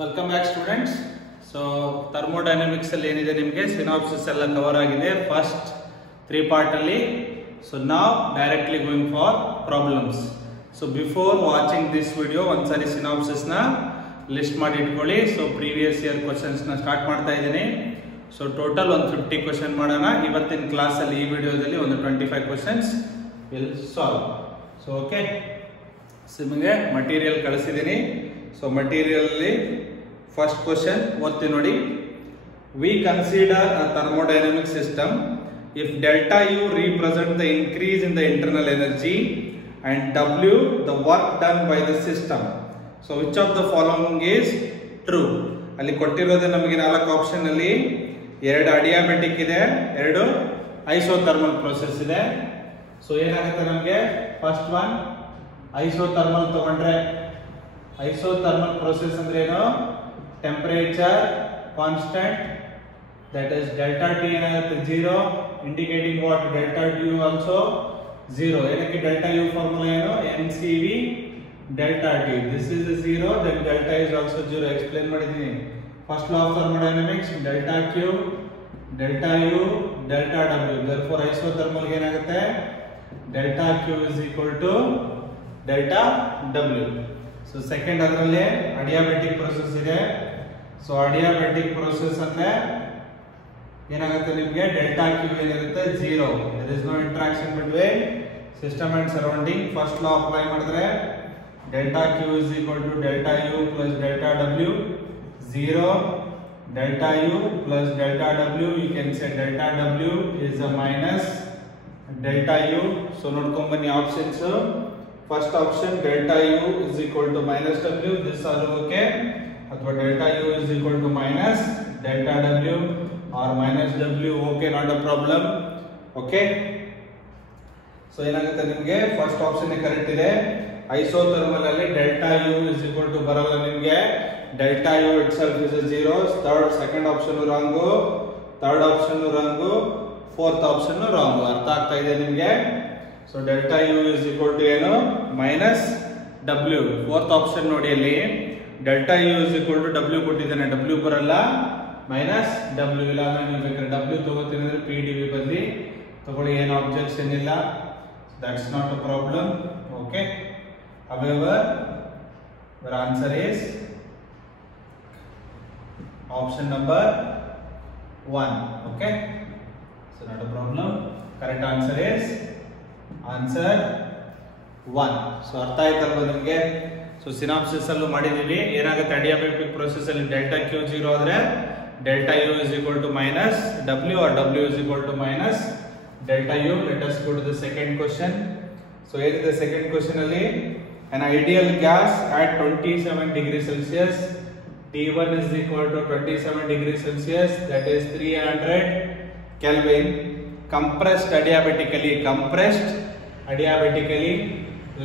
Welcome back students. So thermodynamics ಅಲ್ಲಿ ಏನಿದೆ ನಿಮಗೆ ಸಿನಾಪ್ಸಿಸ್ ಎಲ್ಲ ಕವರ್ ಆಗಿದೆ ಫಸ್ಟ್ 3 ಪಾರ್ಟ್ ಅಲ್ಲಿ. ಸೊ ನಾವ್ directly going for problems. So before watching this video ಒಂದ್ಸರಿ ಸಿನಾಪ್ಸಿಸ್ ನ ಲಿಸ್ಟ್ ಮಾಡಿ ಇಟ್ಕೊಳ್ಳಿ. ಸೊ ಪ್ರೀವಿಯಸ್ ಇಯರ್ ಕ್ವಶನ್ಸ್ ನ ಸ್ಟಾರ್ಟ್ ಮಾಡ್ತಾ ಇದ್ದೀನಿ. ಸೊ ಟೋಟಲ್ ಒಂದು 50 ಕ್ವಶನ್ ಮಾಡೋಣ ಇವತ್ತಿನ ಕ್ಲಾಸ್ ಅಲ್ಲಿ. ಈ ವಿಡಿಯೋದಲ್ಲಿ ಒಂದು 25 questions will solve. So okay, ನಿಮಗೆ ಮಟೀರಿಯಲ್ ಕಳಿಸಿದ್ದೀನಿ. ಸೊ ಮಟೀರಿಯಲ್ ಅಲ್ಲಿ ಫಸ್ಟ್ ಕ್ವಶನ್ ಓದ್ತೀನಿ ನೋಡಿ. We consider a thermodynamic system if delta U represent the increase in the internal energy and W the work done by the system. So which of the following is true? ಅಲ್ಲಿ ಕೊಟ್ಟಿರೋದು ನಮಗೆ 4 option ಅಲ್ಲಿ 2 ಅಡಿಯಾಬ್ಯಾಟಿಕ್ ಇದೆ, 2 isothermal process ಇದೆ. So ಏನಾಗುತ್ತೆ ನಮಗೆ first one isothermal ತಗೊಂಡ್ರೆ, isothermal process ಅಂದ್ರೆ ಏನು? Temperature constant, that is delta T ಏನಾಗುತ್ತೆ 0, indicating what delta U also 0. ಏನಕ್ಕೆ delta U ಫಾರ್ಮುಲಾ ಏನು? NCV delta T. This is 0, then delta is also 0. Explain ಮಾಡಿದ್ದೀನಿ. First law of thermodynamics, delta Q, delta U, delta W. therefore isothermal ಏನಾಗುತ್ತೆ? delta Q is equal to delta W. So second ಅದರಲ್ಲಿ adiabatic process ಇದೆ. So adiabatic process ಅಂದ್ರೆ ಏನಾಗುತ್ತೆ ನಿಮಗೆ? Delta Q ಏನಿರುತ್ತೆ 0. There is no interaction between system and surrounding. First law apply ಮಾಡಿದ್ರೆ delta Q is equal to delta U plus delta W 0. Delta U plus delta W, you can say delta W is a minus delta U. So ನೋಡ್ಕೊಂಡ್ ಬನ್ನಿ options. First option delta U is equal to minus W, this are okay. ಅಥವಾ delta U is equal to minus delta W or minus W, okay, not a problem. Okay, so ಏನಾಗುತ್ತೆ ನಿಮಗೆ? First option correct ಇದೆ. Isothermal ಅಲ್ಲಿ delta U is equal to ಬರಲ್ಲ ನಿಮಗೆ. Delta U itself is 0. Second option wrong, third option wrong, fourth option wrong. ಅರ್ಥ ಆಗ್ತಾ ಇದೆ ನಿಮಗೆ? So delta U is equal to ಏನು? Minus W. ಫೋರ್ತ್ ಆಪ್ಷನ್ ನೋಡಿ, ಅಲ್ಲಿ delta U is equal to W ಕೊಟ್ಟಿದ್ದಾನೆ, ಡಬ್ಲ್ಯೂ ಬರಲ್ಲ, minus W. ಇಲ್ಲ ಅಂದ್ರೆ ನೀವು ಬೇಕಾದ್ರೆ ಡಬ್ಲ್ಯೂ ತಗೋತೀನಿ ಅಂದ್ರೆ ಪಿ ಡಿ ವಿ ಬದಲಿ ತಗೊಳ್ಳಿ, ಏನು ಅಬ್ಜೆಕ್ಷನ್ ಇಲ್ಲ. That's not a problem. Okay, however your answer is option number 1. okay, so not a problem. Correct answer is answer 1. so ಅರ್ಥ ಆಯ್ತಲ್ವಾ ನಿಮಗೆ? ಸೊ ಸಿನಾಪ್ಸಿಸ್ ಅಲ್ಲೂ ಮಾಡಿದೀವಿ. ಏನಾಗುತ್ತೆ ಅಡಿಯಾಬ್ಯಾಟಿಕ್ ಪ್ರೋಸೆಸ್ ಅಲ್ಲಿ ಡೆಲ್ಟಾ ಕ್ಯೂ 0 ಆದ್ರೆ delta U is equal to minus W or W is equal to minus delta U. Let us go to the second question. So here is the second question ali, an ideal gas at 27 degrees Celsius, T1 is equal to 27 degrees Celsius, that is 300 Kelvin, compressed adiabatically,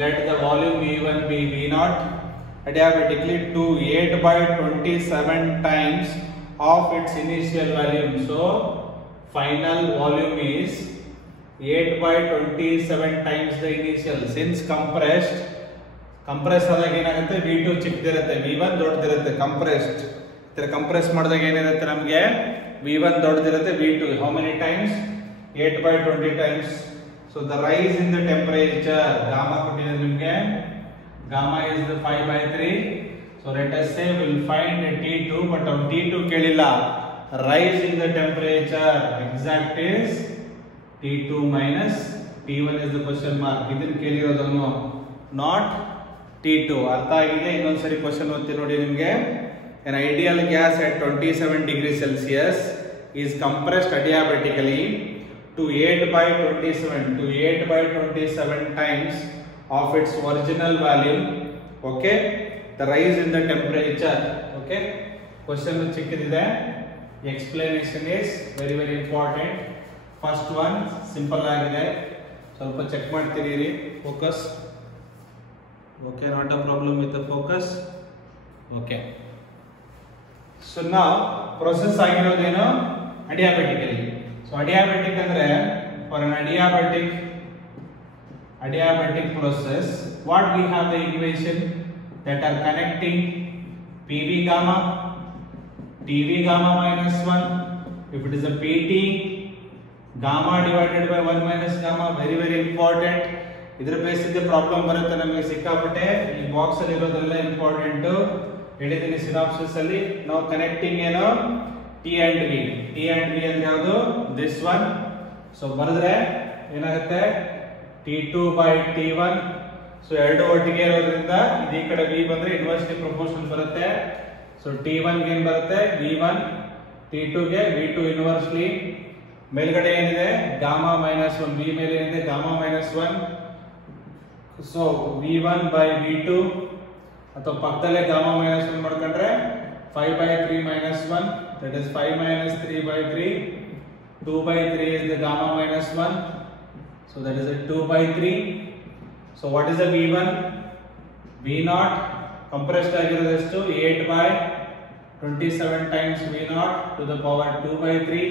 let the volume V1 be V0 adiabatically to 8/27 times of its initial volume. So final volume is 8/27 times the initial. Since compressed ಆದಾಗ ಏನಾಗುತ್ತೆ? V2 ಚಿಕ್ಕದಿರುತ್ತೆ, V1 ದೊಡ್ಡದಿರುತ್ತೆ. Compress ಮಾಡಿದಾಗ ಏನಿರುತ್ತೆ ನಮಗೆ? V1 ದೊಡ್ಡದಿರುತ್ತೆ, V2 how many times? 8/20 times. So the rise in the temperature, gamma ಕೊಟ್ಟಿದೆ ನಿಮಗೆ. Gamma is the 5/3. So let us say we will find T2, but our T2 ಕೇಳಿಲ್ಲ. Rise in the temperature exact is T2 minus T1 is the question mark. ಇದನ್ನು ಕೇಳಿರೋದನ್ನು not T2. ಅರ್ಥ ಆಗಿದೆ? ಇನ್ನೊಂದ್ಸರಿ question ಓದ್ತೀನಿ ನೋಡಿ ನಿಮಗೆ. An ideal gas at 27 degrees Celsius is compressed adiabatically to 8/27 times of its original volume. Okay, the rise in the temperature. Okay, question ಚಿಕ್ಕದಿದೆ, explanation is very very important. first one simple ಆಗಿದೆ, ಸ್ವಲ್ಪ check ಮಾಡ್ತೀರಿ. focus. okay, not a problem with the focus. okay, so now process ಆಗಿರೋದೇನು? adiabatically. so adiabatic ಅಂದ್ರೆ for an adiabatic process what we have the equation that are connecting PV gamma, TV gamma minus 1. If it is a PT, gamma divided by 1 minus gamma, very very important. ಇದರ basis problem ಬರುತ್ತೆ ನಮಗೆ ಸಿಕ್ಕಾಪಟ್ಟೆ. ಈ box ಅಲ್ಲಿ ಇರೋದೆಲ್ಲ important ಹೇಳಿದ್ದೀನಿ synopsis ಅಲ್ಲಿ. ನಾವು ಕನೆಕ್ಟಿಂಗ್ ಏನು T and V. T and V ಅಂದ್ರೆ ಯಾವುದು? This one. ಸೊ ಬರೆದ್ರೆ ಏನಾಗುತ್ತೆ? T2 by T1. ಸೊ ಎರಡು ಒಟ್ಟಿಗೆ ಇರೋದ್ರಿಂದ ಈ ಕಡೆ V ಬಂದ್ರೆ ಇನ್ವರ್ಸ್ಲಿ ಪ್ರಪೋರ್ಷನ್ ಬರುತ್ತೆ. ಸೊ T1 ಗೆ ಏನು ಬರುತ್ತೆ? V1. T2 ಗೆ V2 ಇನ್ವರ್ಸ್ಲಿ. ಮೇಲ್ಗಡೆ ಏನಿದೆ? Gamma minus 1. V ಮೇಲೆ ಏನಿದೆ? Gamma minus 1. So V1 by V2 ಅಥವಾ ಪಕ್ಕದಲ್ಲೇ ಗಾಮಾ ಮೈನಸ್ 1 ಮಾಡ್ಕೊಂಡ್ರೆ 5 by 3 minus 1, that is 5 minus 3 by 3. 2 by 3 is the gamma minus 1, so that is a 2 by 3. So what is the V1? V0 compressed ಆಗಿರೋದೆಷ್ಟು? 8 by 27 times V0 to the power 2 by 3.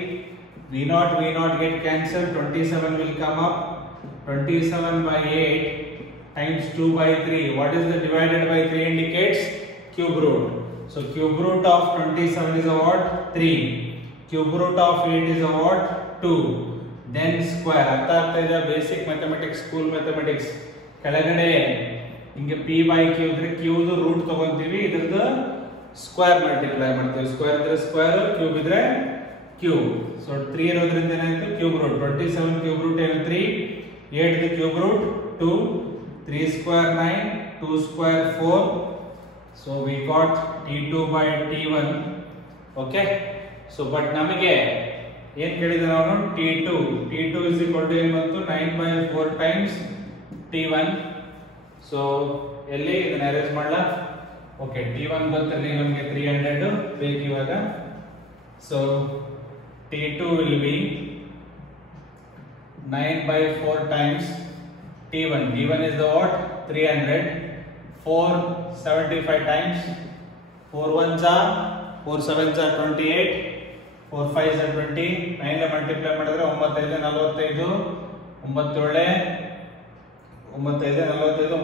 V0 get cancelled, 27 will come up. 27 by 8 times 2 by 3. What is the divided by 3 indicates? Cube root. So cube root of 27 is a what? 3. Cube root of 8 is a what? 2. Then square. ಅರ್ಥ ಆಗ್ತಾ ಇದೆ? Basic mathematics, school mathematics. ಕೆಳಗಡೆ ಹಿಂಗೆ P by Q ಇದ್ರೆ Q ದು root ತಗೊಂತೀವಿ, ಇದ್ರದ್ದು square multiply ಮಾಡ್ತೀವಿ. Square ಇದ್ರೆ ಸ್ಕ್ವೇರ್, ಕ್ಯೂಬ್ ಇದ್ರೆ ಕ್ಯೂಬ್. ಸೊ 3 ಇರೋದ್ರಿಂದ ಏನಾಯ್ತು? Cube root. 27 ಕ್ಯೂಬ್ ರೂಟ್ ಏನು? 3. 8 ದು cube root 2. 3 square 9. 2 square 4. So we got T2 by T1. Okay. So but ನಮಗೆ ಏನು ಕೇಳಿದ ನಾವು? T2 is equal to ಏನು ಬಂತು? 9 by 4 times T1. So ಎಲ್ಲಿ ಇದನ್ನ ಅರೇಂಜ್ ಮಾಡಲಾ? ಓಕೆ, T1 ಬಂತಲ್ಲಿ ನಮಗೆ 300 ಬೇಕು ಇವಾಗ. So T2 will be 9 by 4 times T1. T1 is the what? 300. 475 times 4 1s are 4 7s are 28. 4 5s are 20. 9 multiply ಮಾಡಿದ್ರೆ 9 5 45. 9 7 45 9 7 63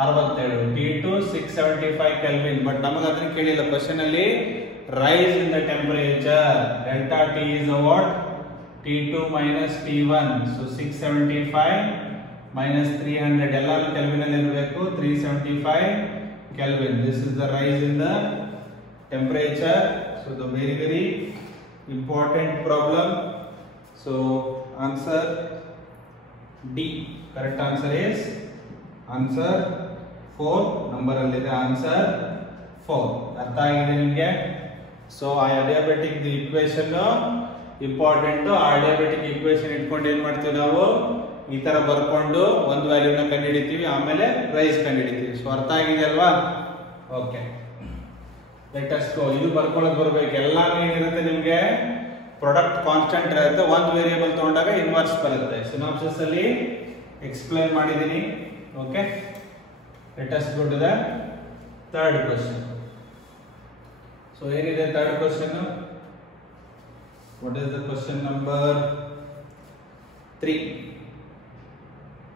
63 14 67. T2 675 Kelvin. ಬಟ್ ನಮಗೆ ಅದನ್ನ ಕೇಳಿಲ್ಲ ಕ್ವೆಶ್ಚನ್ ಅಲ್ಲಿ. Rise in the temperature, delta T is a what? T2 minus T1. So 675 minus 300, ಎಲ್ಲಾನು kelvin ಅಲ್ಲಿ ಇರಬೇಕು. 375 Kelvin. This is the rise in the temperature. So the very very important problem. So answer D. Correct answer is answer 4. Number ಅಲ್ಲಿ ಇದೆ answer 4. ಅರ್ಥ ಆಗಿದೆ ನಿಮಗೆ? So adiabatic the equation important. adiabatic equation ಇಟ್ಕೊಂಡು ಏನು ಮಾಡ್ತೀವಿ ನಾವು? ಈ ತರ ಬರ್ಕೊಂಡು ಒಂದು ವ್ಯಾಲ್ಯೂನ ಕಂಡುಹಿಡಿತೀವಿ, ಆಮೇಲೆ ರೈಸ್ ಕಂಡುಹಿಡಿತೀವಿ. ಸೊ ಅರ್ಥ ಆಗಿದೆ ಅಲ್ವಾ? ಓಕೆ, ಲೆಟ್ ಅಸ್ ಗೋ. ಇದು ಬರ್ಕೊಳ್ಳೋದು ಬರಬೇಕು. ಎಲ್ಲಾನು ಏನಿರುತ್ತೆ ನಿಮಗೆ? ಪ್ರಾಡಕ್ಟ್ ಕಾನ್ಸ್ಟೆಂಟ್ ಇರುತ್ತೆ. ಒಂದು ವೇರಿಯೇಬಲ್ ತಗೊಂಡಾಗ ಇನ್ವರ್ಸ್ ಬರುತ್ತೆ. ಸಿನಾಪ್ಸಿಸ್ ಅಲ್ಲಿ ಎಕ್ಸ್ಪ್ಲೈನ್ ಮಾಡಿದ್ದೀನಿ. Okay, let us go to the third question. So ಏನಿದೆ third question? What is the question number 3?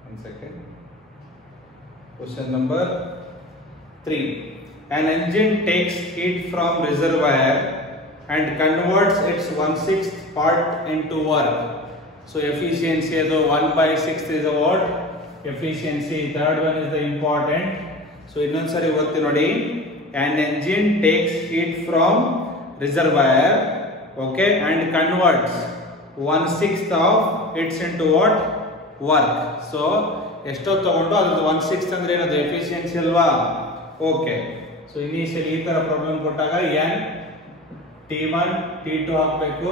One second. Question number 3. An engine takes heat from reservoir and converts its 1/6 part into work. So efficiency ಅದು 1/6 is a what? Efficiency. Third one is the important. So ಇನ್ನೊಂದ್ಸರಿ ಓದ್ತೀನಿ ನೋಡಿ. An engine takes heat from reservoir, okay, and converts 1/6 of its into what? Work. So ಎಷ್ಟೋ ತಗೊಂಡು ಅದ್ರದ್ದು 1/6 ಅಂದ್ರೆ ಏನದು? Efficiency ಅಲ್ವಾ? ಓಕೆ. ಸೊ ಇನಿಷಿಯಲಿ ಈ ತರ ಪ್ರಾಬ್ಲಮ್ ಕೊಟ್ಟಾಗ n T1 T2 ಹಾಕಬೇಕು.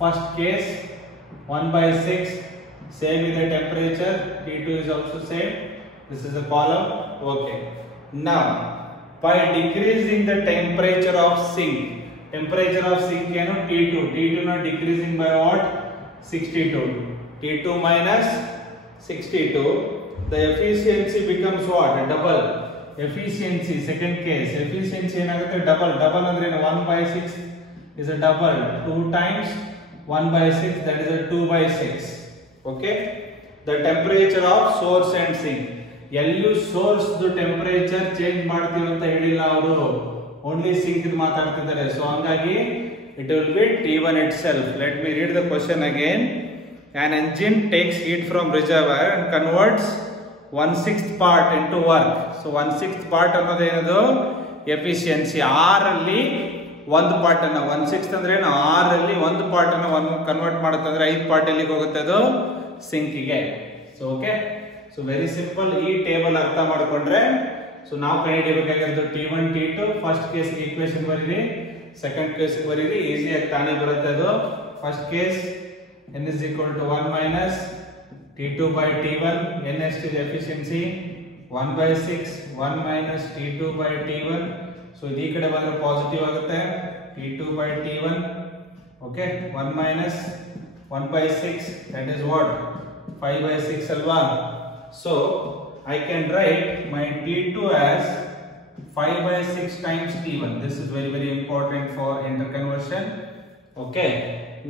ಫಸ್ಟ್ ಕೇಸ್ 1/6 ಸೇಮ್ ಇದೆ temperature. T2 is also same. This is a column. Okay. Now by decreasing the temperature of sink, temperature of sink ಏನು? T2 ನ decreasing by what? 62. T2 minus 62, the efficiency becomes what? Double. Efficiency, second case, efficiency ಏನಾಗುತ್ತೆ? double. Double ಅಂದ್ರೆ ಏನು? 1/6 is a double. 2 times 1/6, that is a 2/6. Okay. The temperature of source and sink. ಎಲ್ಲೂ source temperature change ಮಾಡ್ತೀವಿ ಅಂತ ಹೇಳಿಲ್ಲ ಅವರು, only sync ಮಾತಾಡ್ತಿದ್ದಾರೆ. So ಹಂಗಾಗಿ it will be T1 itself. Let me read the question again. An engine takes heat from reservoir and converts 1/6 part into work. So 1/6 part ಅನ್ನೋದು ಏನದು efficiency. 6 ಅಲ್ಲಿ 1 part ಅನ್ನ 1/6 ಅಂದ್ರೆ 6 ಅಲ್ಲಿ 1 ಪಾರ್ಟ್ ಅನ್ನ ಕನ್ವರ್ಟ್ ಮಾಡುತ್ತೆ ಅಂದ್ರೆ 5 ಪಾರ್ಟ್ ಎಲ್ಲಿಗೆ ಹೋಗುತ್ತೆ ಅದು ಸಿಂಕಿಗೆ. So okay, so very simple. ಈ ಟೇಬಲ್ ಅರ್ಥ ಮಾಡ್ಕೊಂಡ್ರೆ ಸೊ ನಾವು ಕಂಡುಹಿಡಿಯಬೇಕಾಗಿರೋದು T1 T2. First case equation ಬರೀರಿ, ಸೆಕೆಂಡ್ ಕೇಸ್ ಬರೀರಿ, ಈಸಿಯಾಗಿ ತಾನೇ ಬರುತ್ತೆ ಅದು. First case n is equal to 1 minus T2 by T1. n ಎಷ್ಟಿದೆ efficiency 1/6, 1 minus T2 by T1. So ಈ ಕಡೆ ಬಂದ್ರೆ ಪಾಸಿಟಿವ್ ಆಗುತ್ತೆ, T2 by T1. Okay, 1 minus 1/6, that is what 5/6 ಅಲ್ವಾ. So I can write my T2 as 5/6 times T1. This is very very important for interconversion. Okay,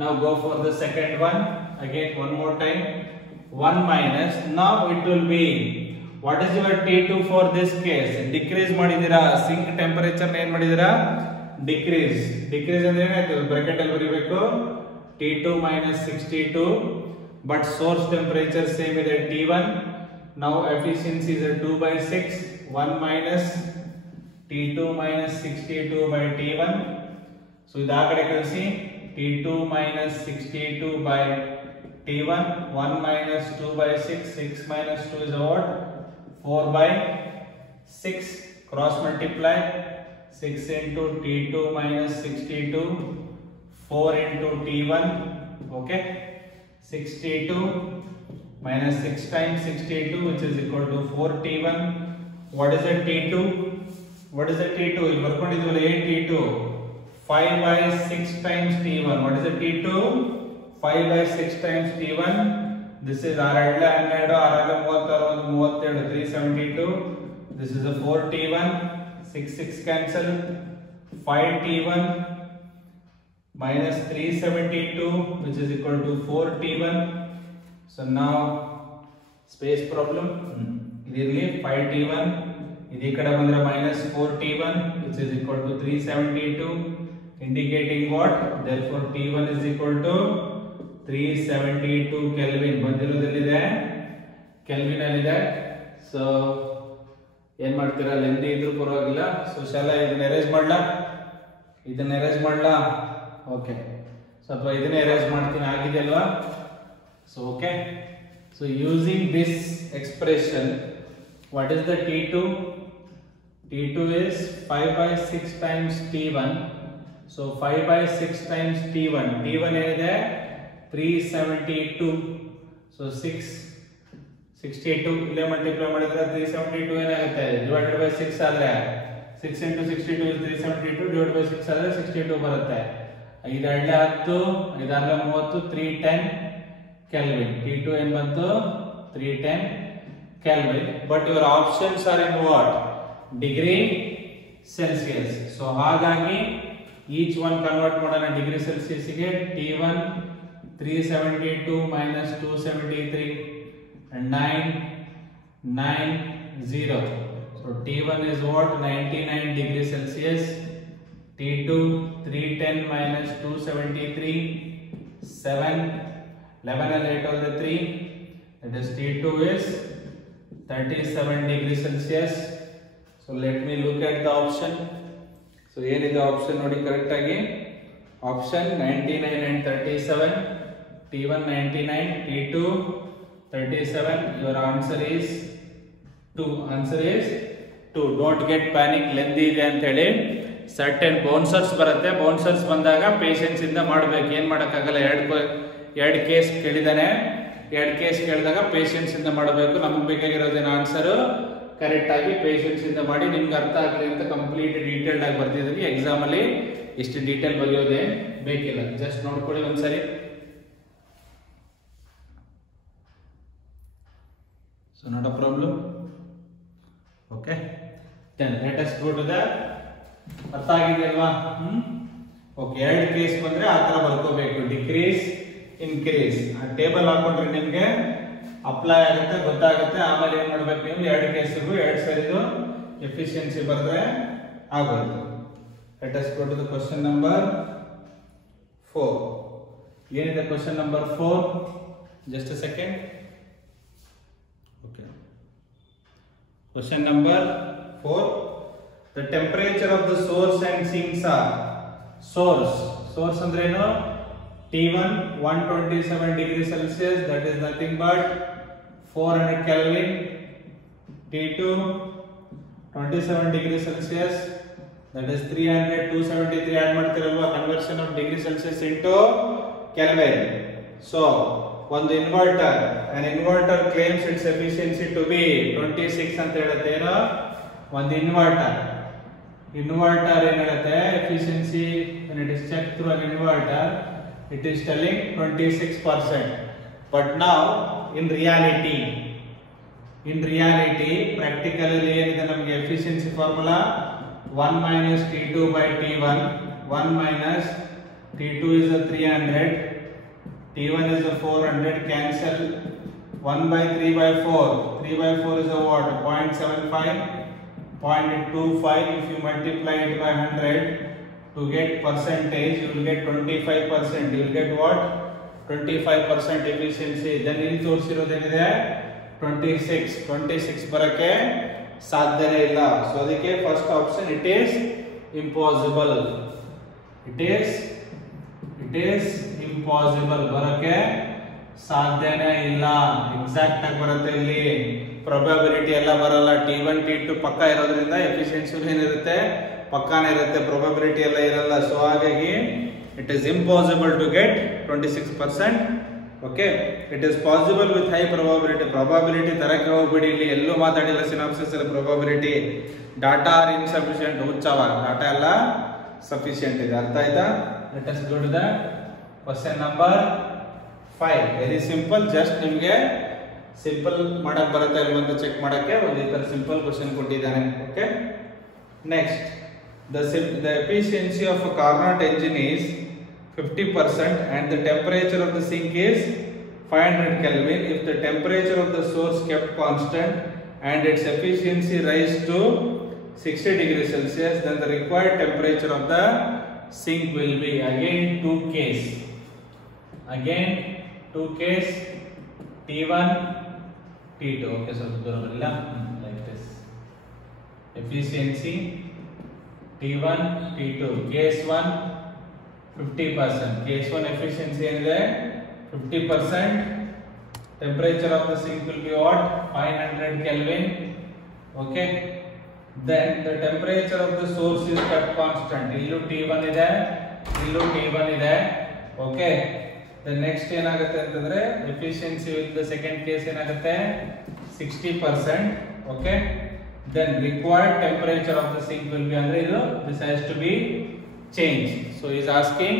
now go for the second one. Again one more time, 1 minus, now it will be, what is your T2 for this case? Decrease ಮಾಡಿದಿರಾ, sink temperature ಏನು ಮಾಡಿದಿರಾ, decrease. Decrease ಅಂದ್ರೆ ಏನಾಯ್ತು, bracket ಅಲ್ಲಿ ಬರೀಬೇಕು T2 minus 62, but source temperature same ಇದೆ T1. Now efficiency is 2/6, 1 minus T2 minus 62 by T1. So ಇದು ಆ ಕಡೆ ಕಳಿಸಿ, T2 minus 62 by T1, 1 minus 2/6, 6 minus 2 is what, 4/6, cross multiply, 6 into T2 minus 62, 4 into T1, okay, 62 minus 6 times 62, which is equal to 4 T1. What is the T2? What is the T2? You ಬರ್ಕೊಂಡಿದ್ವಲ್ಲ A T2, 5/6 times T1. What is the T2? 5/6 times T1. This is 6 12, 6 36, 37, 372. This is a 4 T1, 6 6 cancel, 5 T1 minus 372, which is equal to 4 T1. So now space problem. Idirli 5 T1. Idi kada bandre minus 4 T1, which is equal to 372, indicating what? Therefore T1 is equal to 372 Kelvin. ಬಂದಿರೋದೆಲ್ಲಿದೆ, kelvin ಅಲ್ಲಿದೆ. So ಏನ್ ಮಾಡ್ತೀರಾ, lengthy ಇದ್ರೂ ಪರವಾಗಿಲ್ಲ. So ಶಾಲ ಇದನ್ನ erase ಮಾಡ್ಲಾ, okay. So ಅಥವಾ ಇದನ್ನ erase ಮಾಡ್ತೀನಿ, ಆಗಿದೆ ಅಲ್ವಾ. So okay, so using this expression, what is the T2? T2 is 5/6 times T1. So 5/6 times T1. T1 ಏನಿದೆ 372. So 662 ಇಲ್ಲೇ ಮಲ್ಟಿಪ್ಲೈ ಮಾಡಿದ್ರೆ 372 ಏನಾಗುತ್ತೆ, ಡಿವೈಡೆಡ್ ಬೈ 6 ಆದ್ರೆ 6 into 62 is 372, divided by 6 ಆದ್ರೆ 62 ಬರುತ್ತೆ. 5 2 10, 5 6 30, 310 Kelvin. T2 ಏನ್ ಬಂತು 310 Kelvin. But your options are in what? Degree Celsius. So ಹಾಗಾಗಿ each one convert ಮಾಡೋಣ ಡಿಗ್ರಿ ಸೆಲ್ಸಿಯಸ್ ಗೆ. T1 372 minus 273 and 990. So T1 is what, 99 degrees Celsius. T2 310 minus 273, 7, 11 and 8 all the 3. That is T2 is 37 degrees Celsius. So let me look at the option. So here is the option nodi correct agi. Option 99 and 37. T1 99, T2 37. Your answer is 2. Answer is 2. Don't get panic. Lengthy ಇದೆ ಅಂತ ಹೇಳಿ certain bouncers ಬರುತ್ತೆ. Bouncers ಬಂದಾಗ patience ಇಂದ ಮಾಡಬೇಕು, ಏನ್ ಮಾಡಕ್ಕಾಗಲ್ಲ. ಎರಡು ಕೇಸ್ ಕೇಳಿದಾನೆ, 2 ಕೇಸ್ ಕೇಳಿದಾಗ ಪೇಷನ್ಸ್ ಇಂದ ಮಾಡಬೇಕು. ನಮಗೆ ಬೇಕಾಗಿರೋದೇನು ಆನ್ಸರ್ ಕರೆಕ್ಟ್ ಆಗಿ ಪೇಷನ್ಸ್ ಇಂದ ಮಾಡಿ ನಿಮ್ಗೆ ಅರ್ಥ ಆಗಲಿ ಅಂತ ಕಂಪ್ಲೀಟ್ ಡೀಟೇಲ್ಡ್ ಆಗಿ ಬರ್ತಿದ್ದೀವಿ. ಎಕ್ಸಾಮ್ ಅಲ್ಲಿ ಇಷ್ಟು ಡೀಟೇಲ್ ಬರೆಯೋದೇ ಬೇಕಿಲ್ಲ, ಜಸ್ಟ್ ನೋಡ್ಕೊಳ್ಳಿ ಒಂದ್ಸರಿ. So not a problem. Okay, then let us go to the, ಅರ್ಥ ಆಗಿದೆ ಅಲ್ವಾ? ಓಕೆ, 2 ಕೇಸ್ ಬಂದ್ರೆ ಆ ತರ ಬರ್ಕೋಬೇಕು, ಡಿಕ್ರೀಸ್ ಇನ್ಕ್ರೀಸ್. ಆ ಟೇಬಲ್ ಹಾಕೊಂಡ್ರೆ ನಿಮ್ಗೆ ಅಪ್ಲೈ ಆಗುತ್ತೆ ಗೊತ್ತಾಗುತ್ತೆ. ಆಮೇಲೆ ಏನ್ ಮಾಡ್ಬೇಕು ನೀವು ಎರಡು ಕೇಸಿಗೂ ಎರಡು ಸರಿದು ಎಫಿಷಿಯನ್ಸಿ ಬರೆದ್ರೆ ಆಗೋಯ್ತು. Let us go to the question number 4. ಏನಿದೆ question number 4? Just a second. Okay, question number 4. The temperature of the source and sinks are source ಅಂದ್ರೆ ಏನು? T1 127 degree Celsius, that is nothing but 400 Kelvin. T2 27 degree Celsius, that is 300. 273 add ಮಾಡ್ತಿರಲ್ವಾ, conversion of degree Celsius into Kelvin. So ಒಂದು inverter, an inverter claims its efficiency to be 26 ಅಂತ ಹೇಳುತ್ತೆ. ಏನು? ಒಂದು inverter ಏನ್ ಹೇಳುತ್ತೆ? efficiency when it is checked through an inverter, it is telling 26%. But now in reality practically ಏನಿದೆ ನಮಗೆ efficiency formula? 1 minus T2 by T1. 1 minus T2 is a 300, T1 is a 400, cancel. 1 by 3 by 4, 3 by 4 is a what? 0.75, 0.25. If you multiply it by 100 to get percentage, you will get 25%. You will get what? 25% efficiency. Then ಇಲ್ಲಿ ತೋರಿಸಿರೋದೇನಿದೆ? 26 ಬರಕ್ಕೆ ಸಾಧ್ಯನೇ ಇಲ್ಲ. So ಅದಕ್ಕೆ first option it is impossible. It is impossible, ಬರಕ್ಕೆ ಸಾಧ್ಯನೇ ಇಲ್ಲ. Exact ಆಗಿ ಬರುತ್ತೆ ಇಲ್ಲಿ, ಪ್ರೊಬಬಿಲಿಟಿ ಎಲ್ಲ ಬರಲ್ಲ. T1 T2 ಪಕ್ಕ ಇರೋದ್ರಿಂದ ಎಫಿಷಿಯನ್ಸಿ ಏನಿರುತ್ತೆ? ಪಕ್ಕಾನೇ ಇರುತ್ತೆ, ಪ್ರೊಬಬಿಲಿಟಿ ಎಲ್ಲ ಇರಲ್ಲ. ಸೊ ಹಾಗಾಗಿ it is impossible to get 26%. Okay, it is possible with high probability. Probability ತರಕ್ಕೆ ಹೋಗ್ಬಿಡಿ, ಇಲ್ಲಿ ಎಲ್ಲೂ ಮಾತಾಡಿಲ್ಲ ಸಿನಾಪ್ಸಿಸ್ ಅಲ್ಲಿ ಪ್ರೊಬಬಿಲಿಟಿ. ಡಾಟಾ ಆರ್ ಇನ್ಸಫಿಷಿಯಂಟ್, ಹುಚ್ಚವ, ಡಾಟಾ ಎಲ್ಲ ಸಫಿಷಿಯಂಟ್ ಇದೆ. ಅರ್ಥ ಆಯ್ತಾ? Let us go to the question number 5. Very simple, just ನಿಮಗೆ ಸಿಂಪಲ್ ಮಾಡಕ್ ಬರುತ್ತೆ ಇಲ್ವ ಅಂತ ಚೆಕ್ ಮಾಡಕ್ಕೆ ಒಂದು ಈ ತರ ಸಿಂಪಲ್ ಕ್ವೆಶ್ಚನ್ ಕೊಟ್ಟಿದ್ದಾನೆ. Okay, next, the efficiency of a Carnot engine is 50% and the temperature of the sink is 500 Kelvin. If the temperature of the source kept constant and its efficiency rise to 60 degrees Celsius, then the required temperature of the sink will be again two case T1 T2. Okay, so like this. Efficiency T1 T2. Case 1 50%. Case 1 efficiency ಏನಿದೆ? 50%. Temperature of the sink will be what? 500 Kelvin. Okay. Then the temperature of the source is kept constant. ಇಲ್ಲೂ T1 ಇದೆ, ಇಲ್ಲೂ T1 ಇದೆ. Okay. The next ಏನಾಗುತ್ತೆ ಅಂತಂದ್ರೆ efficiency in the second case ಏನಾಗುತ್ತೆ? 60%. Okay. Then required temperature of the sink will be ಅಂದ್ರೆ ಇದು this has to be changed. So he is asking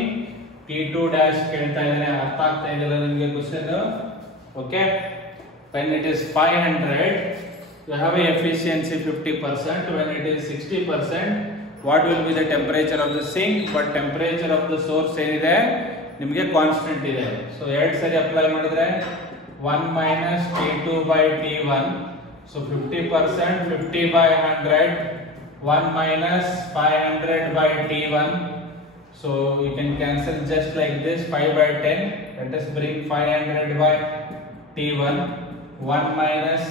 T2 dash ಕೇಳ್ತಾ ಇದ್ದಾನೆ. ಅರ್ಥ ಆಗ್ತಾ ಇದೆಯಲ್ಲ ನಿಮಗೆ question? Okay. When it is 500, you have a efficiency 50%. When it is 60%, what will be the temperature of the sink? But temperature of the source ಏನಿದೆ ನಿಮಗೆ constant ಇದೆ. So ಎರಡು ಸರಿ ಅಪ್ಲೈ ಮಾಡಿದ್ರೆ 1 minus T2 by T1. So 50%, 50 by 100, 1 minus 500 by T1. So you can cancel just like this, 5 by 10. Let us bring 500 by T1. 1 minus,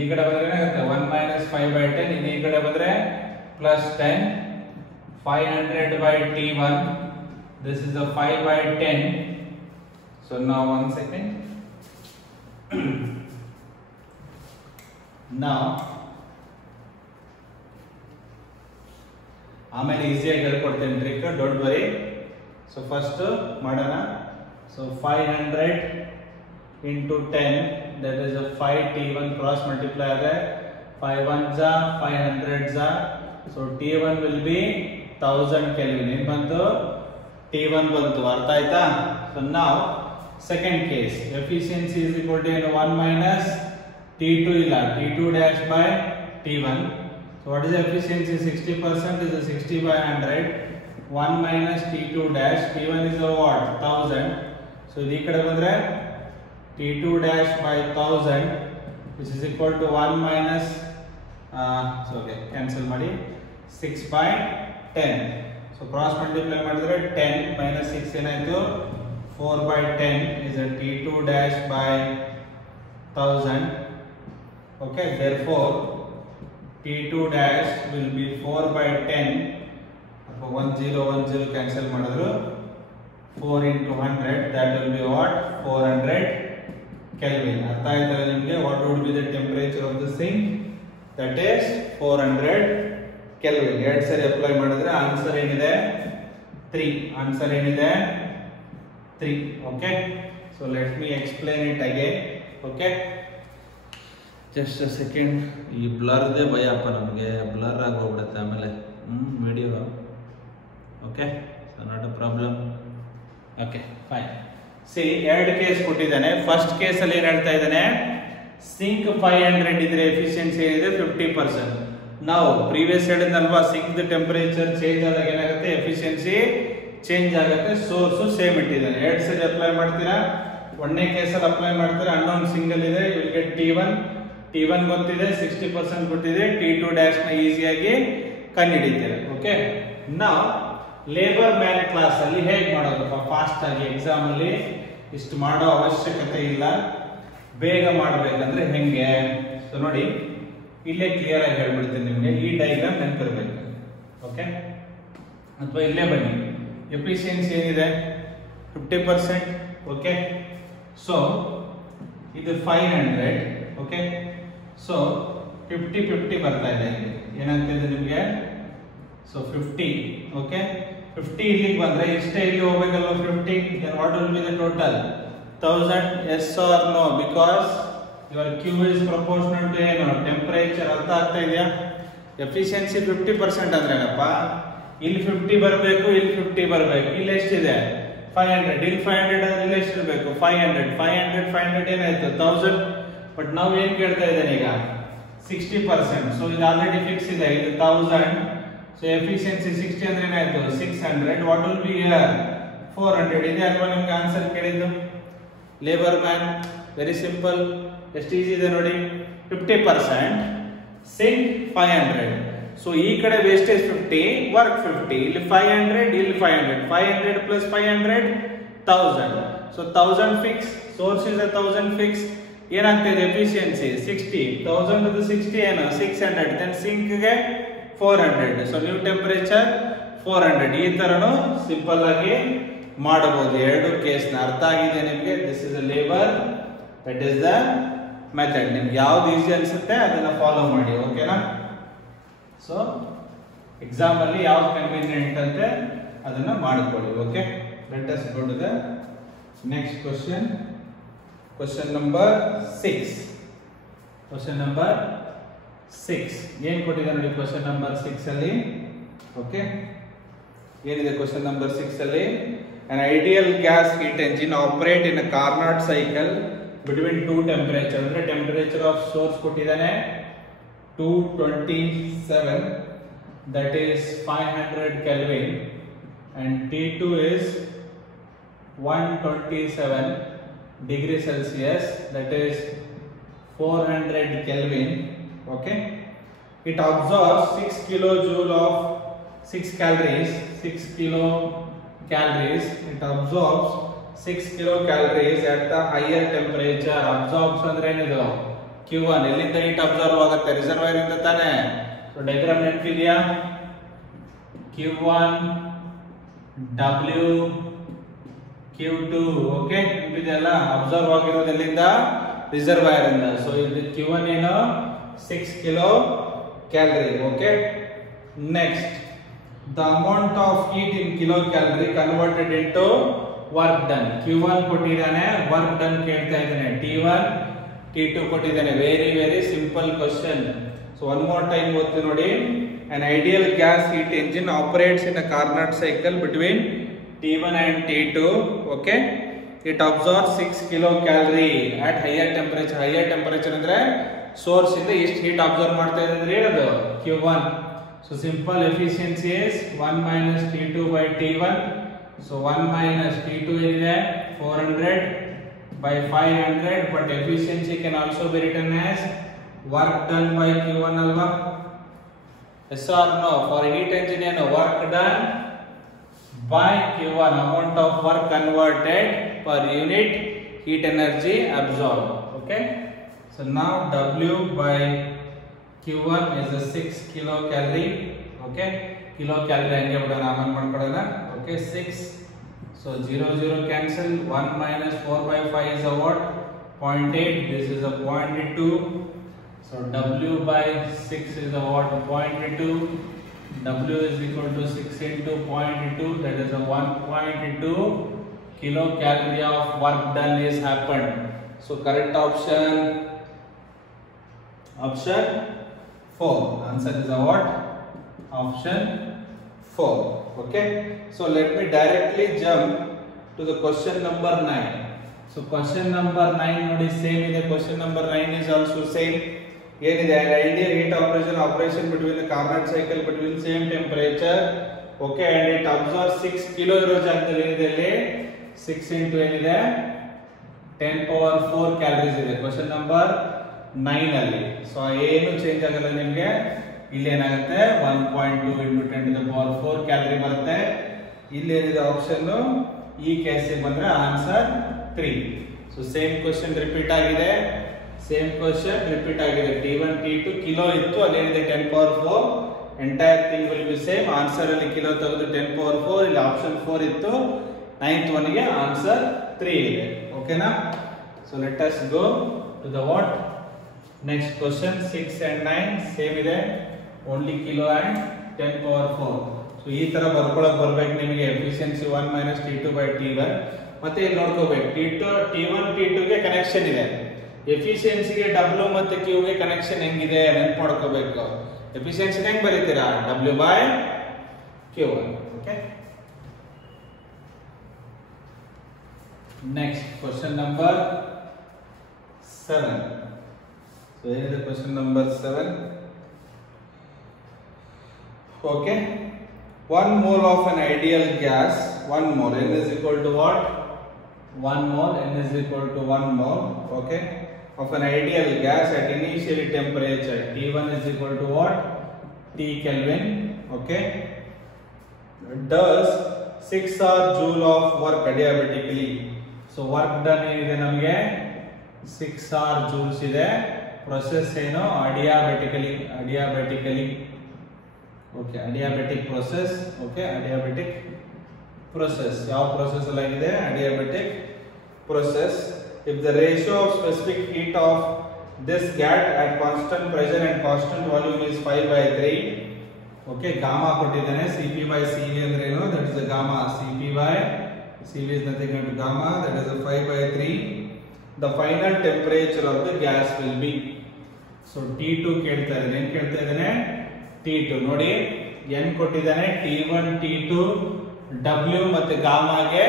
ಈ ಕಡೆ ಬಂದ್ರೆ ಏನಾಗುತ್ತೆ? 1 minus 5 by 10. ಈ ಕಡೆ ಬಂದ್ರೆ plus 10. 500 by T1. This is a 5 by 10. So now 1 second. Now ಆಮೇಲೆ ಈಸಿಯಾಗಿ ಹೇಳ್ಕೊಡ್ತೇನೆ trick, don't worry. So first ಮಾಡೋಣ. So 500 into 10, that is a 5 T1 cross multiply ಆದರೆ 5 1s are 500s are. So T1 will be 1000 Kelvin. ಏನು ಬಂತು? T1 ಬಂತು. ಅರ್ಥ ಆಯ್ತಾ? So now second case, efficiency is equal to 1 minus T2 ಇಲ್ಲ, T2 dash by T1. So what is the efficiency? 60% is a 60 by 100. 1 minus T2 dash, T1 is a what? 1000. So ಈ ಕಡೆ ಬಂದ್ರೆ T2 dash by 1000 which is equal to 1 minus cancel ಮಾಡಿ 6 by 10. So cross multiply ಮಾಡಿದ್ರೆ 10 minus 6 ಏನಾಯ್ತು 4 by 10 is a T2 dash by 1000. Okay, therefore T2 dash will be 4 by 10. 10 cancel ಮಾಡಿದ್ರು 4 into 100, that will be what 400 Kelvin. ಅರ್ಥ ಆಯ್ತಲ್ಲ ನಿಮಗೆ? What would be the temperature of the sink? That is 400 Kelvin. ಎರಡು ಸರಿ apply ಮಾಡಿದ್ರೆ answer ಏನಿದೆ 3. Answer ಏನಿದೆ 3. Okay, so let me explain it again. Okay, just a second. ಈ ಬ್ಲರ್ದೇ ಭಯಪ್ಪ ನಮಗೆ, ಬ್ಲರ್ ಆಗಿ ಹೋಗ್ಬಿಡುತ್ತೆ ಆಮೇಲೆ video. Okay, so not a problem. Okay fine. C, ಎರಡು ಕೇಸ್ ಕೊಟ್ಟಿದ್ದಾನೆ. ಫಸ್ಟ್ ಕೇಸ್ ಅಲ್ಲಿ ಏನ್ ಹೇಳ್ತಾ ಇದ್ದಾನೆ, ಸಿಂಕ್ 500 ಇದ್ರೆ ಎಫಿಷಿಯನ್ಸಿ ಏನಿದೆ 50%. ನಾವು ಪ್ರೀವಿಯಸ್ ಹೇಳಿದ್ನಲ್ವಾ, ಸಿಂಕ್ ಟೆಂಪರೇಚರ್ ಚೇಂಜ್ ಆದಾಗ ಏನಾಗುತ್ತೆ, ಎಫಿಷಿಯನ್ಸಿ ಚೇಂಜ್ ಆಗುತ್ತೆ. ಸೋರ್ಸು ಸೇಮ್ ಇಟ್ಟಿದ್ದಾನೆ. ಎರಡು ಸರಿ ಅಪ್ಲೈ ಮಾಡ್ತೀರಾ. ಒಂದನೇ ಕೇಸಲ್ಲಿ ಅಪ್ಲೈ ಮಾಡ್ತೀರಾ, ಅನ್ನೋನ್ ಸಿಂಗಲ್ ಇದೆ, ವಿಲ್ ಗೆಟ್ T1 ಗೊತ್ತಿದೆ, 60% ಕೊಟ್ಟಿದೆ. T2 ಡ್ಯಾಶ್ ನ ಈಸಿಯಾಗಿ ಕಂಡುಹಿಡಿತೀರಾ. ಓಕೆ, ನಾವು ಲೇಬರ್ ಮ್ಯಾನ್ ಕ್ಲಾಸ್ ಅಲ್ಲಿ ಹೇಗೆ ಮಾಡೋದಪ್ಪ ಫಾಸ್ಟ್ ಆಗಿ, ಎಕ್ಸಾಮ್ ಅಲ್ಲಿ ಇಷ್ಟು ಮಾಡೋ ಅವಶ್ಯಕತೆ ಇಲ್ಲ, ಬೇಗ ಮಾಡಬೇಕಂದ್ರೆ ಹೆಂಗೆ? ಸೊ ನೋಡಿ, ಇಲ್ಲೇ ಕ್ಲಿಯರ್ ಆಗಿ ಹೇಳ್ಬಿಡ್ತೀನಿ ನಿಮಗೆ. ಈ ಡೈಗ್ರಾಮ್ ನೆನಪಿರ್ಬೇಕು. ಓಕೆ, ಅಥವಾ ಇಲ್ಲೇ ಬನ್ನಿ. ಎಫಿಷಿಯನ್ಸಿ ಏನಿದೆ 50%. ಓಕೆ, ಸೊ ಇದು 500. ಓಕೆ, ಸೊ 50-50 ಬರ್ತಾ ಇದೆ. ಏನಾಗ್ತಿದೆ ನಿಮಗೆ? ಸೊ 50. ಓಕೆ, 50 ಇಲ್ಲಿಗೆ ಬಂದ್ರೆ ಇಷ್ಟೇ ಇಲ್ಲಿ ಹೋಗ್ಬೇಕಲ್ವ 50. then what will be the total 1000? yes or no? because your Q is proportional to ಏನು, ಟೆಂಪರೇಚರ್. ಅರ್ಥ ಆಗ್ತಾ ಇದೆಯಾ? ಎಫಿಷಿಯನ್ಸಿ 50% ಅಂದ್ರೆ ಏನಪ್ಪ, ಇಲ್ಲಿ 50 ಬರಬೇಕು, ಇಲ್ಲಿ 50 ಬರಬೇಕು. ಇಲ್ಲಿ ಎಷ್ಟಿದೆ 500, ಇಲ್ಲಿ 500 ಅಂದ್ರೆ ಇಲ್ಲಿ ಎಷ್ಟಿರಬೇಕು 500 ಏನಾಯ್ತು 1000. ಬಟ್ ನಾವು ಏನ್ ಕೇಳ್ತಾ ಇದ್ದೇನೆ ಈಗ 60%. ಸೊ ಇದು ಆಲ್ರೆಡಿ ಫಿಕ್ಸ್ ಇದೆ, ಇದು 1000. ಸೊ ಎಫಿಷಿಯನ್ಸಿ 60 ಅಂದ್ರೆ ಏನಾಯ್ತು 600. What will be here 400. ಇದೆ ಅಲ್ವಾ ನಿಮ್ಗೆ ಆನ್ಸರ್ ಕೇಳಿದ್ದು? ಲೇಬರ್ ಮ್ಯಾನ್ ವೆರಿ ಸಿಂಪಲ್, ಎಷ್ಟು ಈಸಿ ಇದೆ ನೋಡಿ. 50%, ಸಿಂಕ್ 500. ಸೊ ಈ ಕಡೆ ವೇಸ್ಟೇಜ್ 50, ವರ್ಕ್ 50. ಇಲ್ಲಿ 500, ಇಲ್ಲಿ 500 plus 500 1000. So 1000 fix, source is 1000 fix. ಏನಾಗ್ತಿದೆ ಎಫಿಷಿಯನ್ಸಿ 60. 1000 to 60 ಏನು 600. ದೆನ್ ಸಿಂಕ್ ಗೆ 400. So new temperature 400. ಈ ತರನು ಸಿಂಪಲ್ ಆಗಿ ಮಾಡಬಹುದು ಎರಡು ಕೇಸ್ನ. ಅರ್ಥ ಆಗಿದೆ ನಿಮಗೆ? This is a labour, that is the method. ನಿಮ್ಗೆ ಯಾವ್ದು ಈಸಿ ಅನ್ಸುತ್ತೆ ಅದನ್ನ ಫಾಲೋ ಮಾಡಿ. ಓಕೆನಾ? ಸೊ ಎಕ್ಸಾಮ್ ಅಲ್ಲಿ ಯಾವ್ದು ಕನ್ವೀನಿಯಂಟ್ ಅಂತೆ ಅದನ್ನ ಮಾಡ್ಕೊಳ್ಳಿ. Okay, let us go to the next question. Question number 6. Question number 6 ಏನ್ ಕೊಟ್ಟಿದೆ ನೋಡಿ. ಕ್ವಶನ್ ನಂಬರ್ 6 ಅಲ್ಲಿ ಓಕೆ ಏನಿದೆ ಕ್ವಶನ್ ನಂಬರ್ 6 ಅಲ್ಲಿ? an ideal gas heat engine operate in a Carnot cycle between two temperature. ಅಂದ್ರೆ ಟೆಂಪರೇಚರ್ ಆಫ್ ಸೋರ್ಸ್ ಕೊಟ್ಟಿದ್ದಾನೆ 227, that is 500 Kelvin, and T2 is 127 degree Celsius, that is 400 Kelvin. Okay, it absorbs 6 kilojoule of 6 calories. 6 kilocalories. It absorbs 6 kilocalories at the higher temperature. Absorbs ಅಂದ್ರೆ ಏನಿದು Q1. ಎಲ್ಲಿಂದ heat observe ಆಗುತ್ತೆ? Reservoir ಇಂದ ತಾನೆ. So diagram ನೆನಪಿದೆಯಾ? Q1 W Q2. Okay, ನೆನಪಿದೆಯಲ್ಲ? Observe ಆಗಿರೋದು ಎಲ್ಲಿಂದ? Reservoir ಇಂದ. ಸೊ ಇದು Q1 ಏನು 6 kilocalorie. Okay, next the amount of heat in kilocalorie converted into work done. Q1 ಕೊಟ್ಟಿದ್ದಾನೆ, ವರ್ಕ್ ಡನ್ ಕೇಳ್ತಾ ಇದ್ದಾನೆ. T1 T2 ಕೊಟ್ಟಿದ್ದಾನೆ. Very simple question. So one more time ಓದ್ತೀನಿ ನೋಡಿ. an ideal gas heat engine operates in a Carnot cycle between T1 and T2. okay, it absorbs 6 kilocalorie at higher temperature. higher temperature ಅಂದ್ರೆ source ಇಂದ ಎಷ್ಟು heat observe ಮಾಡ್ತಾ ಇದೆ ಅಂದ್ರೆ ಏನದು Q1. So simple efficiency is 1 minus T2 by T1. So 1 minus T2 is 400 by 500, but efficiency can also be written as work done by Q1 alva. Yes or no? For heat engine, work done by Q1, amount of work converted per unit heat energy absorbed. Okay. So now W by Q1 is a 6 kilocalorie. Okay. Kilocalorie henge bidoಣ ಆಮೇಲೆ ಮಾಡ್ಕೊಳ್ಳೋಣ. Okay, 6. So 0 0 cancel. 1 minus 4 by 5 is a what? 0.8. This is a 0.2. So W by 6 is a what? 0.2. W is equal to 6 into 0.2. That is a 1.2 kilocalorie of work done is happened. So correct option 4. Answer is a what? Option 4. Okay. So let me directly jump to the question number 9. So question number 9 nodi same ide. Question number 9 is also same. Yenide an ideal heat operation between the Carnot cycle between same temperature. Okay, and it absorbs 6 kilo ಜಾಗದಲ್ಲಿ ಏನಿದೆ 6 into ಏನಿದೆ 10 power 4 calories ಇದೆ question number 9 ಅಲ್ಲಿ. So ಏನು change ಆಗಲ್ಲ ನಿಮಗೆ. ಇಲ್ಲಿ ಏನಾಗುತ್ತೆ 1.2 into 10 to the power 4 calorie ಬರುತ್ತೆ. ಇಲ್ಲಿ ಏನಿದೆ ಆಪ್ಷನ್ ಈ ಕೇಸ್ ಬಂದ್ರೆ answer 3. So same question repeat ಆಗಿದೆ. T1 T2 ಕಿಲೋ ಇತ್ತು, ಅಲ್ಲಿ ಏನಿದೆ 10 power 4. Entire thing will be same. Answer ಅಲ್ಲಿ ಕಿಲೋ ತೆಗೆದು 10 power 4, ಇಲ್ಲಿ ಆಪ್ಷನ್ 4 ಇತ್ತು. 9th one ಗೆ ಆನ್ಸರ್ 3 ಇದೆ. ಓಕೆನಾ? So let us go to the what next question. 6 and 9 same ಇದೆ, only kilo and 10 power 4. So ಈ ತರ ಬರ್ಕೊಳಕ್ ಬರ್ಬೇಕು ನಿಮಗೆ. Efficiency 1 minus T2 by T1. ಮತ್ತೆ ಇಲ್ಲಿ ನೋಡ್ಕೋಬೇಕು T1 T2 ಗೆ ಕನೆಕ್ಷನ್ ಇದೆ. ಎಫಿಷಿಯನ್ಸಿಗೆ W ಮತ್ತೆ Q ಗೆ ಕನೆಕ್ಷನ್ ಹೆಂಗಿದೆ ನೆನಪು ಮಾಡ್ಕೋಬೇಕು. ಎಫಿಷಿಯನ್ಸಿ ಹೆಂಗ್ ಬರೀತೀರಾ? W by Q1. Okay. Next question number 7. So here is the question number 7. Okay. 1 mole of an ideal gas, 1 mole, N is equal to what? 1 mole, N is equal to 1 mole. Okay. Of an ideal gas at initial temperature T1 is equal to what? T Kelvin. Okay. Does 6 hour joule of work adiabatically. So work done ಏನಿದೆ ನಮಗೆ 6 hour joules ಇದೆ. Process ಏನು? adiabatically. Okay, adiabatic process. Okay, adiabatic process. ಯಾವ process ಆಗಿದೆ? adiabatic process. If the ratio of specific heat of this gas at constant pressure and constant volume is 5/3. Okay, gamma ಕೊಟ್ಟಿದ್ದಾನೆ. Cp by Cv ಅಂದ್ರೆ ಏನು? That is the gamma. Cp by Cv is nothing but gamma. That is a 5/3. The final temperature of the gas will be. So T2 ಕೇಳ್ತಾ ಇದ್ದಾನೆ. ಏನು ಕೇಳ್ತಾ ಇದ್ದಾನೆ? T2 ನೋಡಿ, N ಕೊಟ್ಟಿದ್ದಾನೆ. T1 T2 W ಮತ್ತೆ ಗಾಮಾಗೆ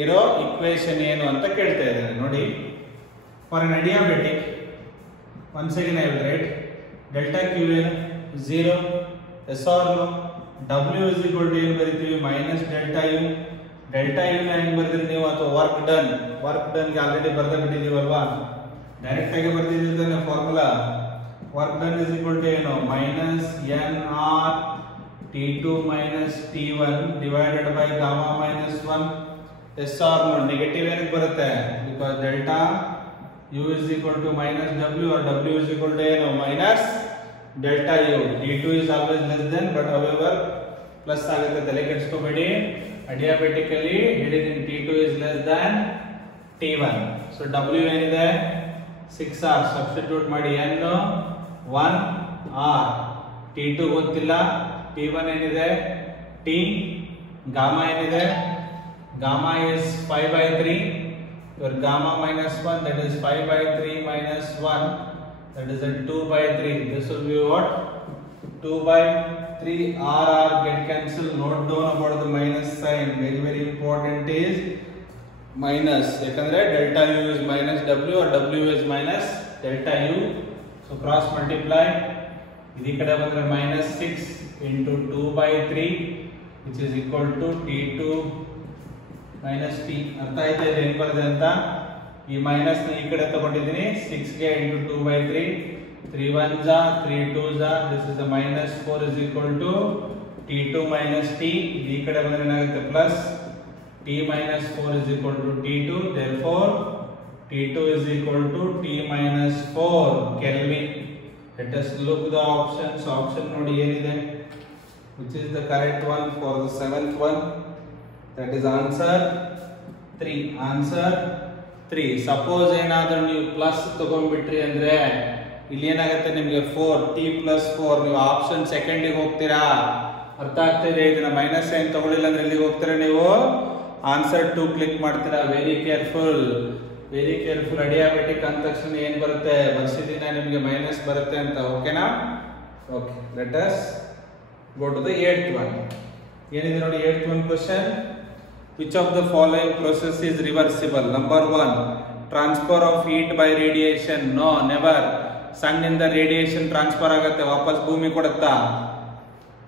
ಇರೋ ಇಕ್ವೇಶನ್ ಏನು ಅಂತ ಕೇಳ್ತಾ ಇದ್ದಾನೆ. ನೋಡಿ, for an adiabatic, once again I will write delta Q ಏನು 0. Yes or no? W is equal to ಏನು ಬರೀತೀವಿ? Minus delta U. Delta U ನ ಹೆಂಗ್ ಬರ್ತೀರಿ ನೀವು? ಅಥವಾ ವರ್ಕ್ ಡನ್ ಗೆ ಆಲ್ರೆಡಿ ಬರ್ದ ಬಿಟ್ಟಿದೀವಲ್ವಾ, ಡೈರೆಕ್ಟ್ ಆಗಿ ಬರ್ತಿದ್ದೀವಿ formula. Work done is equal to ಏನು? Minus N R T2 minus T1 divided by gamma minus 1. Yes or no? Negative ಏನಕ್ಕೆ ಬರುತ್ತೆ? Because delta U is equal to minus W, or W is equal to ಏನು? Minus delta U. T2 is always less than, but however plus ಆಗುತ್ತೆ, ತಲೆ ಕೆಡಿಸ್ಕೋಬೇಡಿ. Adiabatically ಹಿಡಿದಿನ್ T2 is less than T1. ಸೊ W ಏನಿದೆ? 6R. Substitute ಮಾಡಿ. N 1 R. T2 ಗೊತ್ತಿಲ್ಲ. T1 ಏನಿದೆ? T. ಗಾಮಾ ಏನಿದೆ? Gamma is 5/3. Your gamma minus 1, that is 5/3 minus 1, that is a 2/3. This will be what? 2/3. R get cancelled. Note down about the minus sign. Very very important is minus. ಯಾಕಂದ್ರೆ delta U is minus W or W is minus delta U. So cross multiply. ಇದರ ಕಡೆ ಬಂದ್ರೆ minus 6 into 2/3, which is equal to T2 minus T. ಅರ್ಥ ಆಯ್ತಾ ಇದು ಏನು ಬರ್ತದೆ ಅಂತ? ಈ ಮೈನಸ್ ಈ ಕಡೆ ತಗೊಂಡಿದ್ದೀನಿ 6 ಗೆ into 2/3 3 1s 3 2s this is a minus 4 is equal to t2 minus t ಈ ಕಡೆ ಬಂದ್ರೆ ಏನಾಗುತ್ತೆ plus t minus 4 is equal to t2 therefore t2 is equal to t minus 4 Kelvin. Let us look the options. Option ನೋಡಿ ಏನಿದೆ, which is the correct one for the 7th one, that is answer 3. Answer 3. Suppose ಏನಾದರೂ ನೀವು plus ತಗೊಂಡ್ಬಿಟ್ರಿ ಅಂದ್ರೆ ಇಲ್ಲಿ ಏನಾಗುತ್ತೆ ನಿಮಗೆ 4 t plus 4 ನೀವು option ಸೆಕೆಂಡಿಗೆ ಹೋಗ್ತೀರಾ, ಅರ್ಥ ಆಗ್ತಿದೆ? ಇದನ್ನ ಮೈನಸ್ ಸೈನ್ ತಗೊಳ್ಳಿಲ್ಲ ಅಂದ್ರೆ ಎಲ್ಲಿಗೆ ಹೋಗ್ತೀರಾ ನೀವು? ಆನ್ಸರ್ 2 ಕ್ಲಿಕ್ ಮಾಡ್ತೀರಾ. Very careful, very careful. Adiabatic ಅಂದ ತಕ್ಷಣ ಏನ್ ಬರುತ್ತೆ, ಬರ್ಸಿದಿನ ನಿಮಗೆ ಮೈನಸ್ ಬರುತ್ತೆ ಅಂತ. ಓಕೆನಾ? Okay, let us go to the 8th one. ಏನಿದೆ ನೋಡಿ 8th one question. Which of the following process is reversible? Number 1 transfer of heat by radiation. No, never. ಸನ್ನಿಂದ ರೇಡಿಯೇಷನ್ ಟ್ರಾನ್ಸ್ಫರ್ ಆಗುತ್ತೆ, ವಾಪಸ್ ಭೂಮಿ ಕೊಡುತ್ತಾ?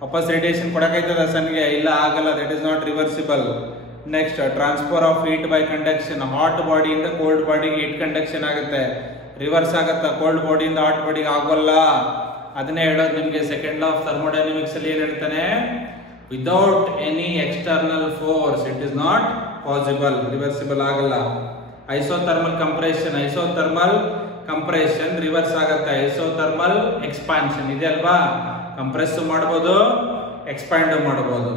ವಾಪಸ್ ರೇಡಿಯೇಷನ್ ಕೊಡಕೈತದ ಸನ್ಗೆ? ಇಲ್ಲ, ಆಗಲ್ಲ. That is not reversible. Next, transfer of heat by conduction. Hot ಬಾಡಿಯಿಂದ ಕೋಲ್ಡ್ ಬಾಡಿಗೆ ಹೀಟ್ ಕಂಡಕ್ಷನ್ ಆಗುತ್ತೆ, ರಿವರ್ಸ್ ಆಗುತ್ತಾ? ಕೋಲ್ಡ್ ಬಾಡಿಯಿಂದ ಹಾಟ್ ಬಾಡಿಗೆ ಆಗೋಲ್ಲ. ಅದನ್ನೇ ಹೇಳೋದು ನಿಮಗೆ ಸೆಕೆಂಡ್ ಲಾ ಆಫ್ ಥರ್ಮೋಡೈನಮಿಕ್ಸ್ ಅಲ್ಲಿ ಏನ್ ಹೇಳ್ತಾನೆ, without any external force it is not possible, reversible ಆಗಲ್ಲ. Isothermal compression, isothermal compression reverse ಆಗುತ್ತೆ. ಐಸೋಥರ್ಮಲ್ ಎಕ್ಸ್ಪಾನ್ಷನ್ ಇದೆ ಅಲ್ವಾ, ಕಂಪ್ರೆಸ್ ಮಾಡಬಹುದು, ಎಕ್ಸ್ಪ್ಯಾಂಡ್ ಮಾಡಬಹುದು.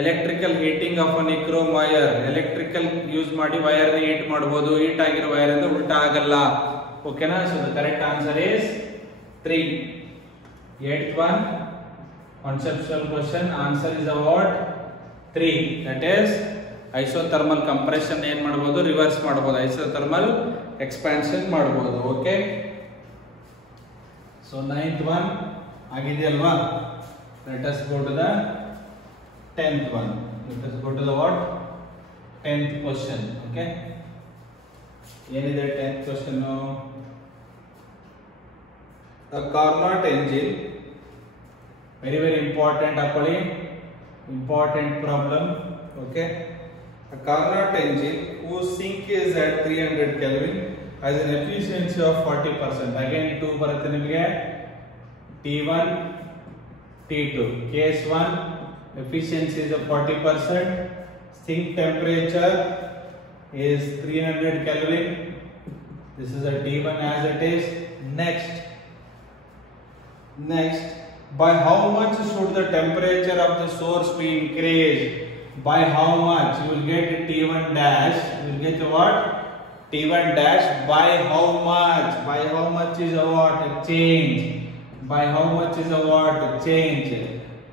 Electrical heating of an nichrome wire, electrical use ಮಾಡಿ ವೈರ್ ನ ಹೀಟ್ ಮಾಡಬಹುದು. ಹೀಟ್ ಆಗಿರೋ ವೈರ್ ಇಂದ ಉಲ್ಟಾ ಆಗಲ್ಲ. ಓಕೆನಾ? So the correct answer is 3. 8th one conceptual question. Answer is what? 3. That is isothermal compression ಏನ್ ಮಾಡಬಹುದು, ರಿವರ್ಸ್ ಮಾಡಬಹುದು. isothermal expansion ಮಾಡಬಹುದು. Okay, so 9th one ಆಗಿದೆಯಲ್ವಾ? let us go to the 10th one. let us go to the what? 10th question. okay, ಏನಿದೆ 10th question? a Carnot engine, very very important, ಹಾಕೊಳ್ಳಿ, important problem. okay, a Carnot engine whose sink is at 300 Kelvin has an efficiency of 40%. again 2 ಬರುತ್ತೆ ನಿಮಗೆ. T1 T2. case 1 efficiency is of 40%, sink temperature is 300 Kelvin. this is a T1 as it is. Next, by how much should the temperature of the source be increased? By how much? You will get T1 dash. You will get what? T1 dash by how much? By how much is a what? A change. By how much is a what? A change.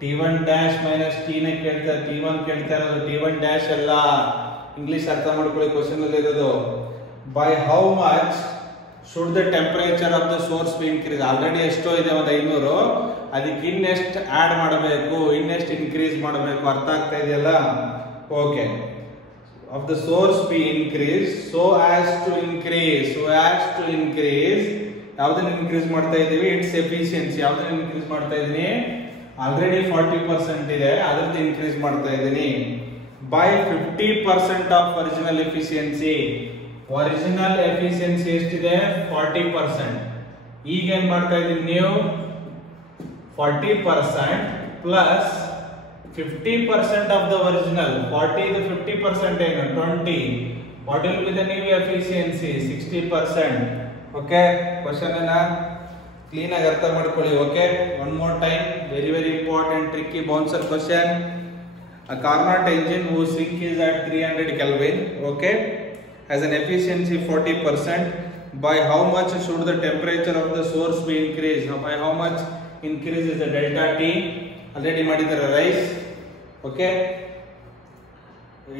T1 dash minus T ನ ಕೇಳ್ತಾರೆ, T1 ಕೇಳ್ತಾ ಇರೋದು, T1 dash ಅಲ್ಲ. English ಅರ್ಥ ಮಾಡ್ಕೊಳ್ಳಿ, question ಅಲ್ಲಿ ಇರೋದು. By how much should the temperature of the source be increased? Already ಎಷ್ಟೋ ಇದೆ, ಒಂದು 500, ಅದಕ್ಕೆ ಇನ್ನೆಷ್ಟು ಆಡ್ ಮಾಡಬೇಕು, ಇನ್ನೆಷ್ಟು ಇನ್ಕ್ರೀಸ್ ಮಾಡಬೇಕು, ಅರ್ಥ ಆಗ್ತಾ ಇದೆಯಲ್ಲ? Okay, of the source be increase so as to increase. ಯಾವ್ದನ್ನ ಇನ್ಕ್ರೀಸ್ ಮಾಡ್ತಾ ಇದೀವಿ? It's efficiency. ಯಾವ್ದನ್ನ ಇನ್ಕ್ರೀಸ್ ಮಾಡ್ತಾ ಇದೀನಿ? ಆಲ್ರೆಡಿ 40% ಇದೆ, ಅದ್ರದ್ದು ಇನ್ಕ್ರೀಸ್ ಮಾಡ್ತಾ ಇದೀನಿ. By 50% of original efficiency. Original efficiency ಎಷ್ಟಿದೆ? 40%. ಈಗ ಏನ್ ಮಾಡ್ತಾ ಇದೀನಿ ನೀವು? 40% ಪ್ಲಸ್ 50% ಆಫ್ ದ ಒರಿಜಿನಲ್. 40 ಇದು 50% ಏನು? 20. What will be the new efficiency? 60%. Okay, question ಅನ್ನ ಕ್ಲೀನ್ ಆಗಿ ಅರ್ಥ ಮಾಡ್ಕೊಳ್ಳಿ. Okay, one more time, very very important tricky bouncer question. A Carnot engine whose sink is at 300 Kelvin, okay, has an efficiency 40%. By how much should the temperature of the source be increased? Now, by how much increase is the delta T? Already ಮಾಡಿದ್ದಾರೆ rice. Okay,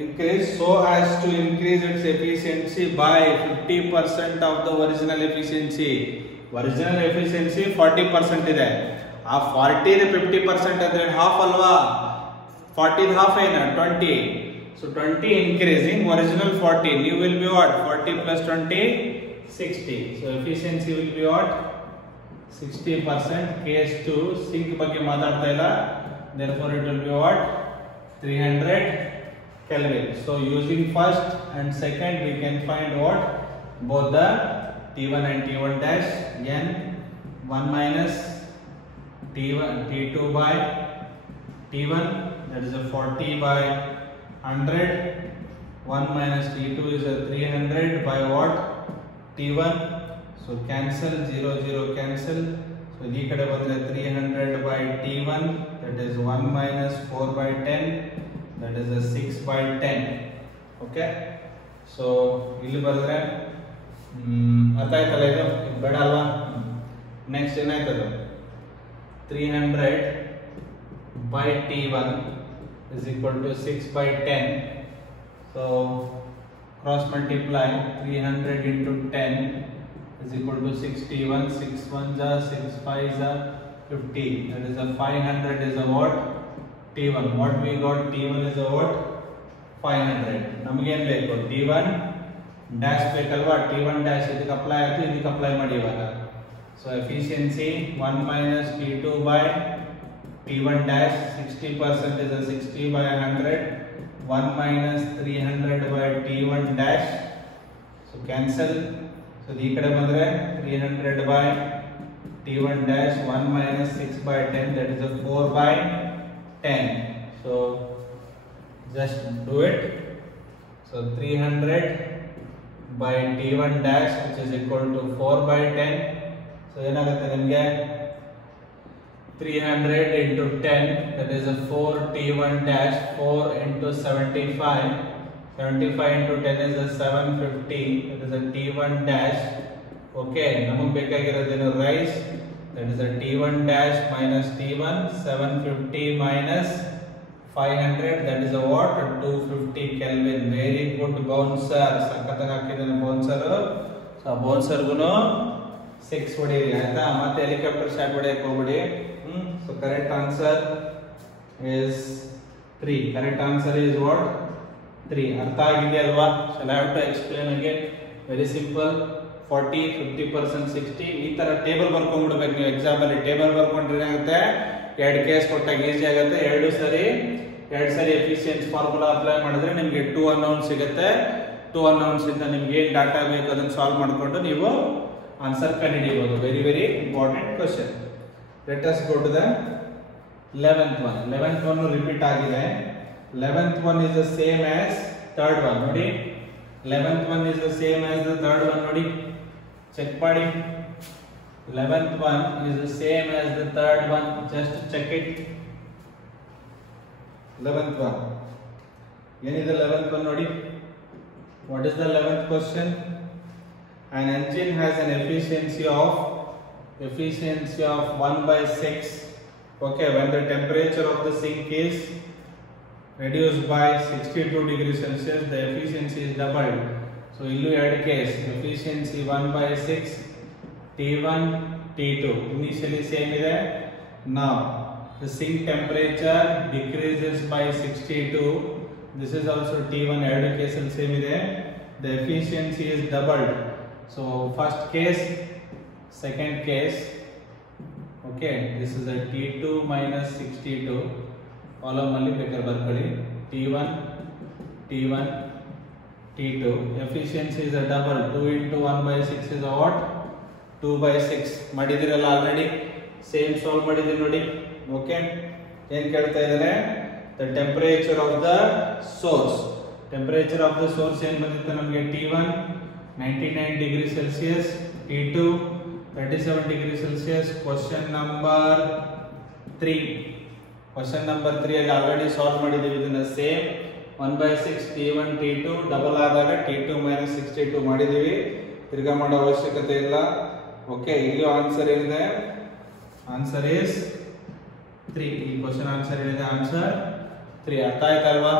increase so as to increase its efficiency by 50% of the original efficiency. Original efficiency 40% ಇದೆ. ಆ 40 ಗೆ 50% ಅಂದ್ರೆ half ಅಲ್ವಾ? 40 half ಏನು? 20. So 20 increasing, original 40. New will be what? 40 plus 20, 60. So efficiency will be what? 60%. Case 2, sink ಬಗ್ಗೆ ಮಾತಾಡ್ತಾ ಇಲ್ಲ. Therefore it will be what? 300 Kelvin. So using first and second we can find what? both the T1 and T1 dash, n 1 minus T2 by T1, that is a 40 by 100, 1 minus T2 is a 300 by what? T1, so cancel, 0 0 cancel, so ee kade bandre 300 by T1, that is 1 minus 4 by 10, that is a 6 by 10. Okay, so ಇಲ್ಲಿ ಬರೆದ್ರೆ ಅರ್ಥ ಆಯ್ತಲ್ಲ, ಇದು ಬೇಡ ಅಲ್ವಾ? Next ಏನಾಯ್ತದು, 300 by T1 is equal to 6 by 10. So cross multiply, 300 into 10 is equal to 61. 6 1s are 6 5s are 50. That is a 500 is a what? T1. What we got? T1 is a what? 500. ನಮಗೆ ಏನು ಬೇಕು? T1 dash ಬೇಕಲ್ವಾ? T1 dash ಇದಕ್ಕೆ apply ಆಯ್ತು, ಇದಕ್ಕೆ apply ಮಾಡಿ ಇವಾಗ. So efficiency 1 minus T2 by T1 dash, 60% is a 60 by 100, 1 minus 300 by T1 dash, so cancel, so ee kade bandre 300 by T1 dash, 1 minus 6 by 10, that is a 4 by 10. So just do it. So 300 by T1 dash, which is equal to 4 by 10. So ಏನಾಗುತ್ತೆ ನಿಮಗೆ, 300 into 10, that is a 4 T1 dash, 4 into 75, 75 into 10 is a 750, that is a T1 dash. Okay, ನಮಗೆ ಬೇಕಾಗಿರೋದೇನು, rice, that is a T1 dash minus T1, 750 minus 500, that is a what? 250 Kelvin. Very good bouncer, ಸಖತ್ತಾಗಿ ಹಾಕಿದ್ದಾನೆ bouncer. So ಆ ಬೌನ್ಸರ್ಗುನು 6 ಹೊಡೀರಿ ಆಯ್ತಾ, ಮತ್ತೆ helicopter shot ಹೊಡೆಯಕ್ಕೆ ಹೋಗ್ಬಿಡಿ. So correct answer is 3. Correct answer is what? 3. ಅರ್ಥ ಆಗಿದೆ ಅಲ್ವಾ? Shall I have to explain again? Very simple. 40, 50%, 60 ಈ ತರ ಟೇಬಲ್ ಬರ್ಕೊಂಡ್ಬಿಡ್ಬೇಕು ನೀವು. ಎಕ್ಸಾಮ್ ಅಲ್ಲಿ ಟೇಬಲ್ ಬರ್ಕೊಂಡ್ರೆ ಏನಾಗುತ್ತೆ, 2 ಕೇಸ್ ಕೊಟ್ಟಾಗ ಈಸಿ ಆಗುತ್ತೆ. 2 ಸರಿ ಎಫಿಷಿಯನ್ಸಿ ಫಾರ್ಮುಲಾ ಅಪ್ಲೈ ಮಾಡಿದ್ರೆ ನಿಮಗೆ 2 ಅನ್ನೌನ್ಸ್ ಸಿಗುತ್ತೆ. 2 ಅನ್ನೌನ್ಸ್ ಇಂದ ನಿಮ್ಗೆ ಏನು ಡಾಟಾ ಬೇಕು ಅದನ್ನ ಸಾಲ್ವ್ ಮಾಡಿಕೊಂಡು ನೀವು ಆನ್ಸರ್ ಕಂಡುಹಿಡಿಯಬಹುದು. Very very important question. Let us go to the 11th one. 11th one repeat ಆಗಿದೆ. 11th one is the same as third one. ನೋಡಿ, 11th one is the same as the third one. ನೋಡಿ, check ಮಾಡಿ. 11th one is the same as the third one. Just check it. 11th one ಏನಿದೆ? 11th one ನೋಡಿ. What is the 11th question? An engine has an efficiency of 1 by 6. Okay, when the temperature of the sink is reduced by 62 degrees Celsius, the efficiency is doubled. So illu ಎರಡು case, efficiency 1 by 6, T1 T2 initially same ಇದೆ. Now the sink temperature decreases by 62. This is also T1, ಎರಡು ಕೇಸಲ್ಲಿ same ಇದೆ. The efficiency is doubled. So first case, second case. Okay, this is a T2 minus 62. Column ಅಲ್ಲಿ ಬೇಕಾದ್ರೆ ಬರ್ಕೊಳ್ಳಿ. T1 T2. Efficiency is a double. 2 into 1 by 6 is a what? 2 by 6. ಮಾಡಿದಿರಲ್ಲ already, same solve ಮಾಡಿದೀನಿ ನೋಡಿ. Okay, ಏನ್ ಕೇಳ್ತಾ ಇದ್ದಾರೆ? The temperature of the source. Temperature of the source ಏನು ಬಂದಿತ್ತು ನಮಗೆ? T1 99 degrees Celsius, T2 37 degrees Celsius. Question number 3. Question number 3 ಅಲ್ಲಿ ಆಲ್ರೆಡಿ ಸಾಲ್ವ್ ಮಾಡಿದ್ದೀವಿ ಇದನ್ನ. Same 1 by 6 T1 T2 double ಆದಾಗ T2 minus 62 ಮಾಡಿದ್ದೀವಿ. ತಿರ್ಗಾ ಮಾಡೋ ಅವಶ್ಯಕತೆ ಇಲ್ಲ. ಓಕೆ, ಇಲ್ಲಿ ಆನ್ಸರ್ ಏನಿದೆ? Answer is 3. ಈ ಕ್ವಶನ್ ಆನ್ಸರ್ ಏನಿದೆ? ಆನ್ಸರ್ 3. ಅರ್ಥ ಆಯ್ತಲ್ವಾ?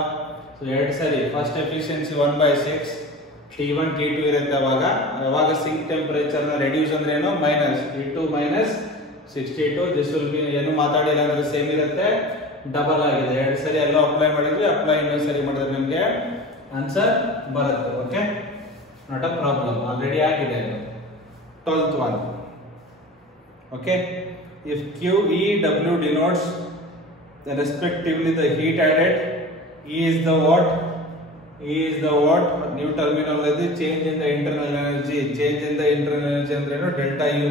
ಸೊ ಎರಡು ಸರಿ first efficiency 1 by 6 T1 T2 ಇರುತ್ತೆ. ಯಾವಾಗ ಸಿಂಕ್ ಟೆಂಪರೇಚರ್ ನ ರೆಡ್ಯೂಸ್ ಅಂದ್ರೆ ಏನು? Minus T2 minus 62. This will be, ಏನು ಮಾತಾಡಿಲ್ಲ ಅಂದ್ರೆ ಸೇಮ್ ಇರುತ್ತೆ, ಡಬಲ್ ಆಗಿದೆ. ಎರಡು ಸರಿ ಎಲ್ಲ ಅಪ್ಲೈ ಮಾಡಿದ್ವಿ, ಅಪ್ಲೈ ಇನ್ನೊಂದು ಸರಿ ಮಾಡಿದ್ರೆ ನಿಮಗೆ ಆನ್ಸರ್ ಬರುತ್ತೆ. Okay, not a problem, already ಆಗಿದೆ. 12th one. Okay, if Q, E, W denotes respectively the heat added, E is the what? E is the what? New terminology, change in the internal energy. Change in the internal energy ಅಂದ್ರೆ ಏನು? Delta U.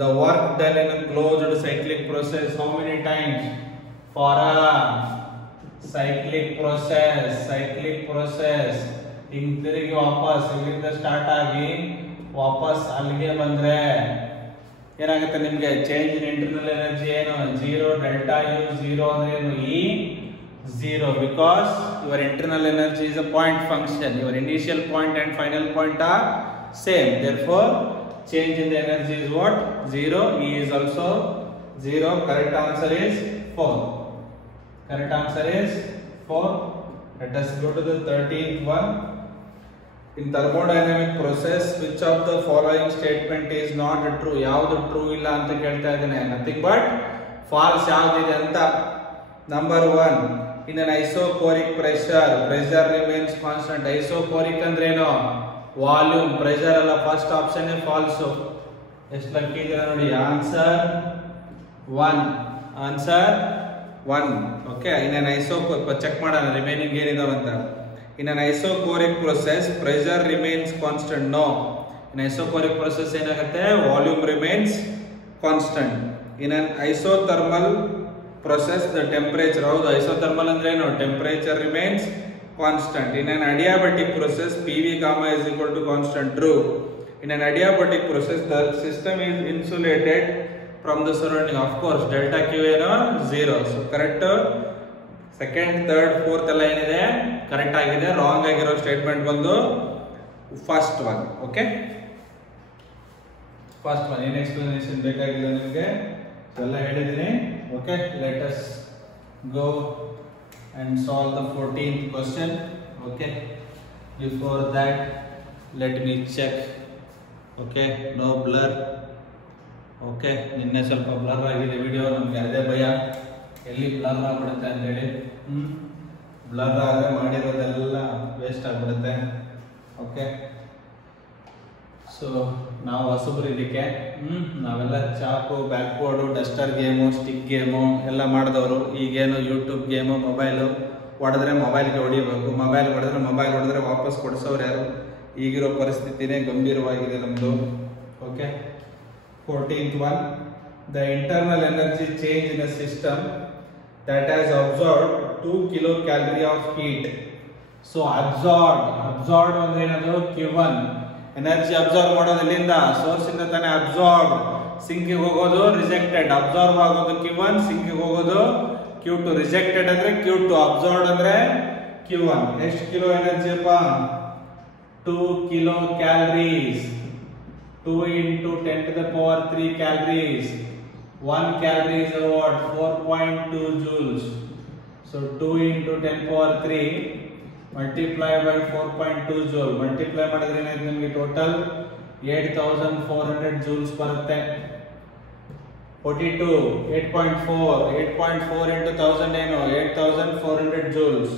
The work done in a closed cyclic process, how many times? For a cyclic process. ಹಿಂಗ್ ತಿರುಗಿ ವಾಪಸ್ ಇಲ್ಲಿಂದ start ಆಗಿ ವಾಪಸ್ ಅಲ್ಲಿಗೆ ಬಂದ್ರೆ ಏನಾಗುತ್ತೆ ನಿಮ್ಗೆ? ಚೇಂಜ್ ಇನ್ ಇಂಟರ್ನಲ್ ಎನರ್ಜಿ ಏನು? 0. ಡೆಲ್ಟಾ ಯು 0 ಅಂದ್ರೆ ಏನು? E 0, because your internal energy is a point function. Your initial point and final point are same. Therefore, change in the energy is what? 0. E is also 0. Correct answer is 4. Correct answer is 4. Let us go to the 13th one. In thermodynamic process, which of the following statement is not true? ಯಾವುದು true ಇಲ್ಲ ಅಂತ ಕೇಳ್ತಾ ಇದ್ದೇನೆ. Nothing but false ಯಾವ್ದಿದೆ ಅಂತ. Number 1. In an isoporic pressure remains constant. Isoporic ಅಂದ್ರೆ ಏನು? Volume. Pressure ಅಲ್ಲ. First option false. ಎಷ್ಟು ಲಕ್ಕಿ ಇದೆ ನೋಡಿ. Answer 1. Okay. In an check ಮಾಡೋಣ ರಿಮೈನಿಂಗ್ ಏನಿದಾವೆ ಅಂತ. In an isoporic process, pressure remains constant. No. In isoporic process ಏನಾಗುತ್ತೆ? Volume remains constant. In an isothermal process, the temperature. ಹೌದು, isothermal ಅಂದ್ರೆ ಏನು? Temperature remains constant. In an adiabatic process, PV gamma is equal to constant. True. In an adiabatic process, the system is insulated from the surrounding. Of course, delta Q ಏನು? 0. So correct. Second, third, fourth ಎಲ್ಲ ಏನಿದೆ correct ಆಗಿದೆ. Wrong ಆಗಿರೋ statement ಬಂದು first one. Okay, first one. ಏನು explanation ಬೇಕಾಗಿಲ್ಲ ನಿಮಗೆ, ಎಲ್ಲ ಹೇಳಿದ್ದೀನಿ. Okay, let us go and solve the 14th question. Okay, before that let me check. Okay, no blur. Okay, ನಿನ್ನೆ ಸ್ವಲ್ಪ ಬ್ಲರ್ ಆಗಿದೆ ವಿಡಿಯೋ. ನಮಗೆ ಅದೇ ಭಯ, ಎಲ್ಲಿ ಬ್ಲರ್ ಆಗ್ಬಿಡುತ್ತೆ ಅಂತ ಹೇಳಿ. ಬ್ಲರ್ ಆದರೆ ಮಾಡಿರೋದೆಲ್ಲ ವೇಸ್ಟ್ ಆಗ್ಬಿಡುತ್ತೆ. ಓಕೆ, ಸೊ ನಾವು ಹೊಸಬ್ರು ಇದಕ್ಕೆ. ನಾವೆಲ್ಲ ಚಾಕು, back board, Duster game, stick game ಎಲ್ಲ ಮಾಡಿದವರು. ಈಗೇನು ಯೂಟ್ಯೂಬ್ ಗೇಮು, ಮೊಬೈಲು ಹೊಡೆದ್ರೆ ಮೊಬೈಲ್ಗೆ ಹೊಡಿಬೇಕು, ಮೊಬೈಲ್ ಹೊಡೆದ್ರೆ ವಾಪಸ್ ಕೊಡಿಸೋರು ಯಾರು? ಈಗಿರೋ ಪರಿಸ್ಥಿತಿನೇ ಗಂಭೀರವಾಗಿದೆ ನಮ್ಮದು. Okay, 14th one. The internal energy change in a system that has absorbed 2 kilocalorie of heat. So absorbed ಅಂದ್ರೆ ಏನದು? Q1. ಎನರ್ಜಿ ಅಬ್ಸಾರ್ವ್ ಮಾಡೋದು ಎಲ್ಲಿಂದ? ಸೋರ್ಸ್ ಇಂದ ತಾನೇ. ಅಬ್ಸಾರ್ಬ್ ಸಿಂಕಿಗೆ ಹೋಗೋದು, ರಿಜೆಕ್ಟೆಡ್. ಅಬ್ಸಾರ್ವ್ ಆಗೋದು Q1, ಸಿಂಕಿಗೆ ಹೋಗೋದು Q2. ರಿಜೆಕ್ಟೆಡ್ ಅಂದ್ರೆ Q2, ಅಬ್ಸಾರ್ಬ್ಡ್ ಅಂದ್ರೆ Q1. ಎಷ್ಟು ಕಿಲೋ ಎನರ್ಜಿ ಅಪ್ಪ? 2 kilo calories. 2 into 10 to the power 3 calories. 1 calorie is what? 4.2 joules. So 2 into 10 power 3 multiply by 4.2 joule. Multiply ಮಾಡಿದ್ರೆ ಏನಾಯ್ತು ನಿಮಗೆ? ಟೋಟಲ್ 8400 joules ಬರುತ್ತೆ. 42 8.4 into 1000 ಏನು? 8400 joules.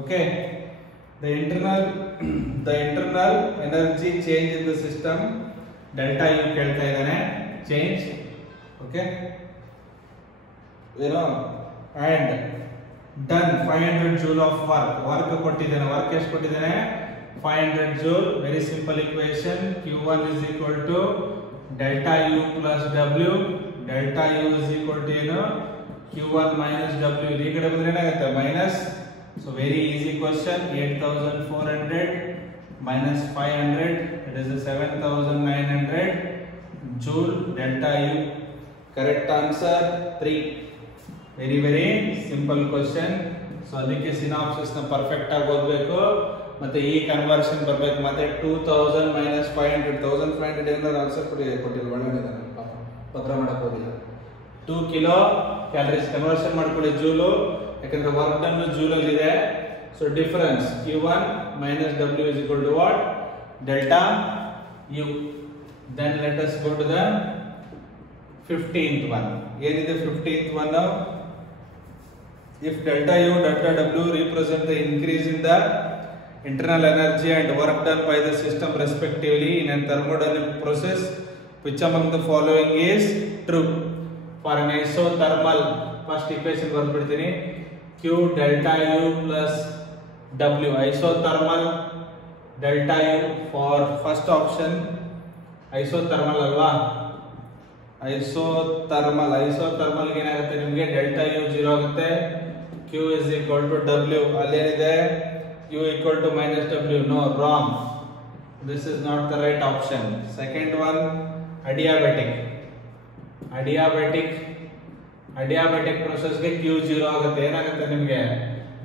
Okay, the internal energy change in the system delta U ಕೇಳ್ತಾ ಇದ್ದಾನೆ. change. Okay, you know, and done 500 joule of work ಕೊಟ್ಟಿದ್ದಾನೆ. Work ಎಷ್ಟು ಕೊಟ್ಟಿದ್ದಾನೆ? 500 joule. Very simple equation. Q1 is equal to delta U plus W. delta U is equal to ಏನು? Q1 minus W. ಈ ಕಡೆ ಬಂದ್ರೆ ಏನಾಗುತ್ತೆ? Minus. So very easy question. 8400 minus 500, it is 7900 joule delta U. Correct answer 3. very simple question. So ಅದಕ್ಕೆ synopsis ನ perfect ಆಗಿ ಓದಬೇಕು, ಮತ್ತೆ ಈ ಕನ್ವರ್ಷನ್ ಬರಬೇಕು. ಮತ್ತೆ 2000 minus 500, 1500 ಏನಾದ್ರು ಆನ್ಸರ್ ಕೊಟ್ಟಿಲ್ಲ. ಒಳ್ಳೆದಿದೆ, ಪತ್ರ ಮಾಡಕ್ ಹೋಗಿಲ್ಲ. 2 ಕಿಲೋ ಕ್ಯಾಲರೀಸ್ ಕನ್ವರ್ಷನ್ ಮಾಡ್ಕೊಳ್ಳಿ ಜೂಲು, ಯಾಕಂದ್ರೆ ವರ್ಕ್ ಡನ್ ಜೂಲ್ ಅಲ್ಲಿ ಇದೆ. So difference Q1 minus W is equal to what? delta U. Then let us go to the 15th one. ಏನಿದೆ 15th one? If delta U, delta W represent the increase in the internal energy and work done by the system respectively in a thermodynamic process, which among the following is true? For an isothermal, first equation ಬರ್ಬಿಡ್ತೀನಿ. Q delta U plus W. Isothermal delta U for first option. Isothermal ಅಲ್ವಾ, isothermal ಗೆ ಏನಾಗುತ್ತೆ ನಿಮಗೆ delta U 0 ಆಗುತ್ತೆ. Q is equal to W. ಅಲ್ಲೇನಿದೆ U equal to minus W. No, wrong. This is not the right option. Second one, adiabatic process ಗೆ Q 0 ಆಗುತ್ತೆ. ಏನಾಗುತ್ತೆ ನಿಮಗೆ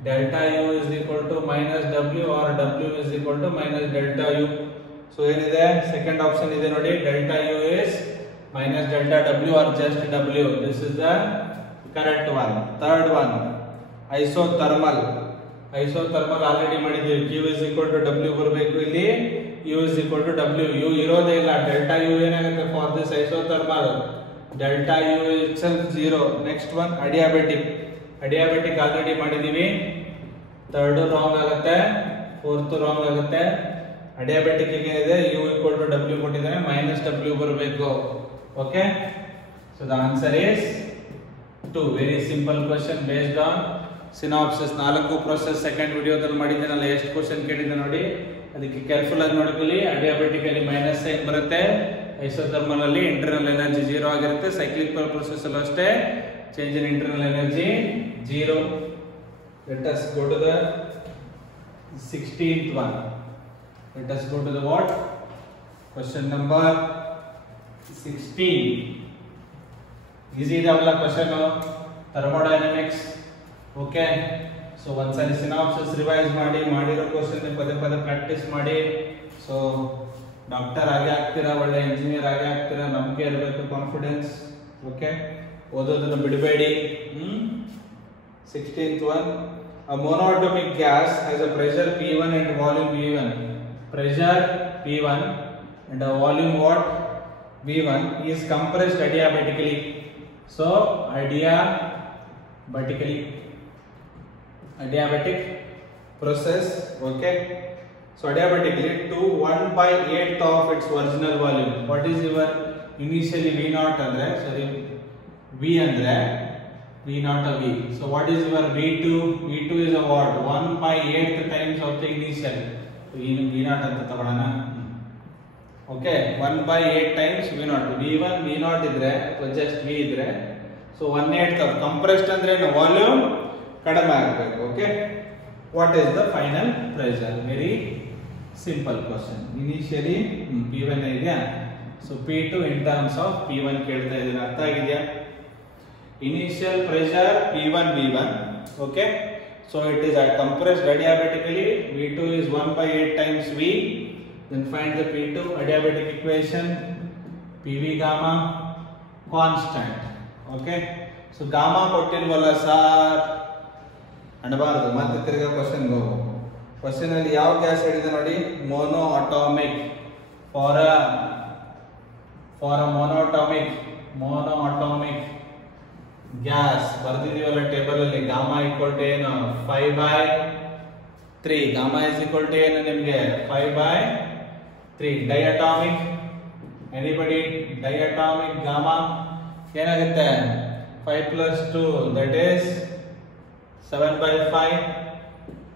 delta U is equal to minus W or W is equal to minus delta U. So ಏನಿದೆ second option ಇದೆ ನೋಡಿ, delta U is minus delta W or just W. This is the correct one. Third one, isothermal already ಮಾಡಿದ್ದೀವಿ. Q is equal to W ಬರಬೇಕು, ಇಲ್ಲಿ U is equal to W. U ಇರೋದೇ ಇಲ್ಲ, delta U ಏನಾಗುತ್ತೆ for this isothermal, delta U itself 0. Next one, adiabatic already ಮಾಡಿದ್ದೀವಿ. Third wrong ಆಗುತ್ತೆ, fourth wrong ಆಗುತ್ತೆ. adiabatic ಏನಿದೆ U equal to W ಕೊಟ್ಟಿದ್ದಾನೆ, minus W ಬರಬೇಕು. Okay, so the answer is 2. Very simple question based on synopsis. 4 process second ವಿಡಿಯೋದಲ್ಲಿ ಮಾಡಿದ್ದೀನಲ್ಲ, ಎಷ್ಟು question ಕೇಳಿದೆ ನೋಡಿ, ಅದಕ್ಕೆ ಕೇರ್ಫುಲ್ ಆಗಿ ನೋಡ್ಕೊಳ್ಳಿ. adiabatic ಅಲ್ಲಿ ಮೈನಸ್ ಸೈನ್ ಬರುತ್ತೆ, isothermal ಅಲ್ಲಿ ಇಂಟರ್ನಲ್ ಎನರ್ಜಿ 0 ಆಗಿರುತ್ತೆ, cyclic process ಅಲ್ಲೂ ಅಷ್ಟೇ change in internal energy 0. Let us go to the 16th one. Let us go to the what? Question number 16. Easy idavalla question, thermodynamics. Okay, so ಒಂದ್ಸರಿ synopsis revise ಮಾಡಿರೋ question ಪದೇ practice ಮಾಡಿ. So doctor ಆಗೇ ಆಗ್ತೀರಾ, ಒಳ್ಳೆ engineer ಆಗೇ ಆಗ್ತೀರಾ, ನಂಬಿಕೆ ಇರಬೇಕು, ಕಾನ್ಫಿಡೆನ್ಸ್. ಓಕೆ, ಓದೋದನ್ನು ಬಿಡಬೇಡಿ. 16th one, a monatomic gas has a pressure P1 and volume V1. Pressure P1 and a volume what? V1 is compressed adiabatically. So adiabatic process. Okay, so adiabatically to 1/8 of its original volume. What is your initially V0 andre, sorry V andre V0 V. So what is your V2? V2 is a what? 1/8 times of the initial. So V0 ಅಂತ ತಗೊಳ್ಳೋಣ. Okay, 1/8 times V0. V1 V0 ಇದ್ರೆ ಅಥವಾ just V ಇದ್ರೆ, so 1/8 compressed ಅಂದ್ರೆ volume ಕಡಿಮೆ ಆಗಬೇಕು. Okay, what is the final pressure? Very simple question. Initially P1 ಇದೆಯಾ, so P2 in terms of P1 ಕೇಳ್ತಾ ಇದ್ದೀನಿ. ಅರ್ಥ ಆಗಿದೆಯಾ? Initial pressure P1 V1. Okay, so it is compressed adiabatically. V2 is 1/8 times V. Then find the P2 adiabatic equation. PV gamma constant. Okay, so gamma ಕೊಟ್ಟಿಲ್ವಲ್ಲ sir ಅನ್ನಬಾರದು, ಮತ್ತೆ ತಿರ್ಗಾ question ಗೋ. Question ಅಲ್ಲಿ ಯಾವ ಗ್ಯಾಸ್ ಹೇಳಿದೆ ನೋಡಿ, mono atomic. For a monoatomic gas ಬರ್ದಿದೀವಲ್ಲ table ಅಲ್ಲಿ, ಗಾಮಾ ಈಕ್ವಲ್ ಟು ಏನು 5/3. ಗಾಮಾ ಇಸ್ ಈಕ್ವಲ್ ಟು ಏನು ನಿಮಗೆ 5/3. ಡೈಅಟಾಮಿಕ್, ಎನಿಬಡಿ? ಡೈಅಟಾಮಿಕ್ ಗಾಮಾ ಏನಾಗುತ್ತೆ 5 + 2 that is 7/5.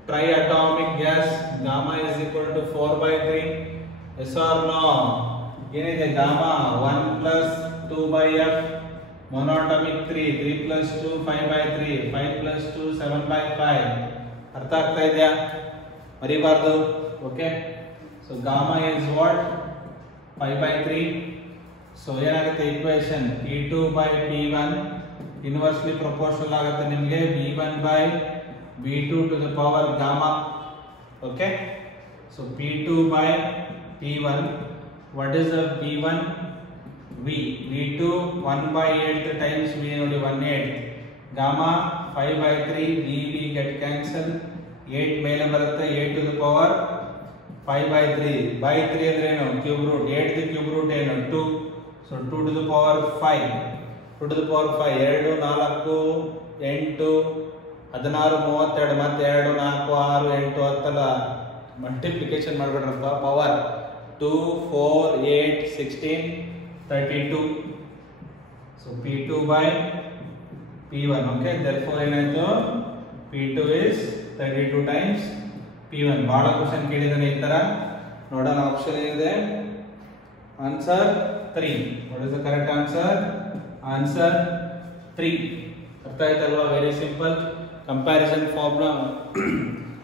Triatomic gas gamma is equal to 4/3. Yes or no? ಏನಿದೆ ಗಾಮಾ 1 + 2/f. ಮೊನೋಅಟಾಮಿಕ್ 3 + 2 5/3. 5 + 2 7/5. ಅರ್ಥ ಆಗ್ತಾ ಇದೆಯಾ? ಮರಿಬಾರ್ದು. Okay, so gamma is what? 5/3. So ಏನಾಗುತ್ತೆ ಇಕ್ವೇಶನ್? P2/P1 ಇನ್ವರ್ಸ್ಲಿ ಪ್ರಪೋರ್ಷನಲ್ ಆಗುತ್ತೆ ನಿಮಗೆ V1/V2 to the power gamma. Okay, so P2/P1, what is the P1? V. V2 1/8 times V ನೋಡಿ 1/8. Gamma 5/3. V get cancel. 8 ಮೇಲೆ ಬರುತ್ತೆ, 8 to the power 5/3. by 3 ಅಂದ್ರೆ ಏನು? Cube root. 8 the cube root ಏನು? 2. So 2 to the power 5. 2 to the power 5. 2 4 8 16 32 ಮತ್ತೆ 2 4 6 8 10 multiplication ಮಾಡಬೇಡ್ರಪ್ಪ. Power 2 4 8 16 32. So P2/P1. Okay, therefore ಏನಾಯ್ತು? P2 is 32 times P1 ಬಹಳ question ಕೇಳಿದಾನೆ ಈ ತರ. ನೋಡೋಣ ಆಪ್ಷನ್ ಏನಿದೆ. Answer 3. What is the correct answer? Answer 3. ಅರ್ಥ ಆಯ್ತಲ್ವಾ? Very simple. ಕಂಪ್ಯಾರಿಸನ್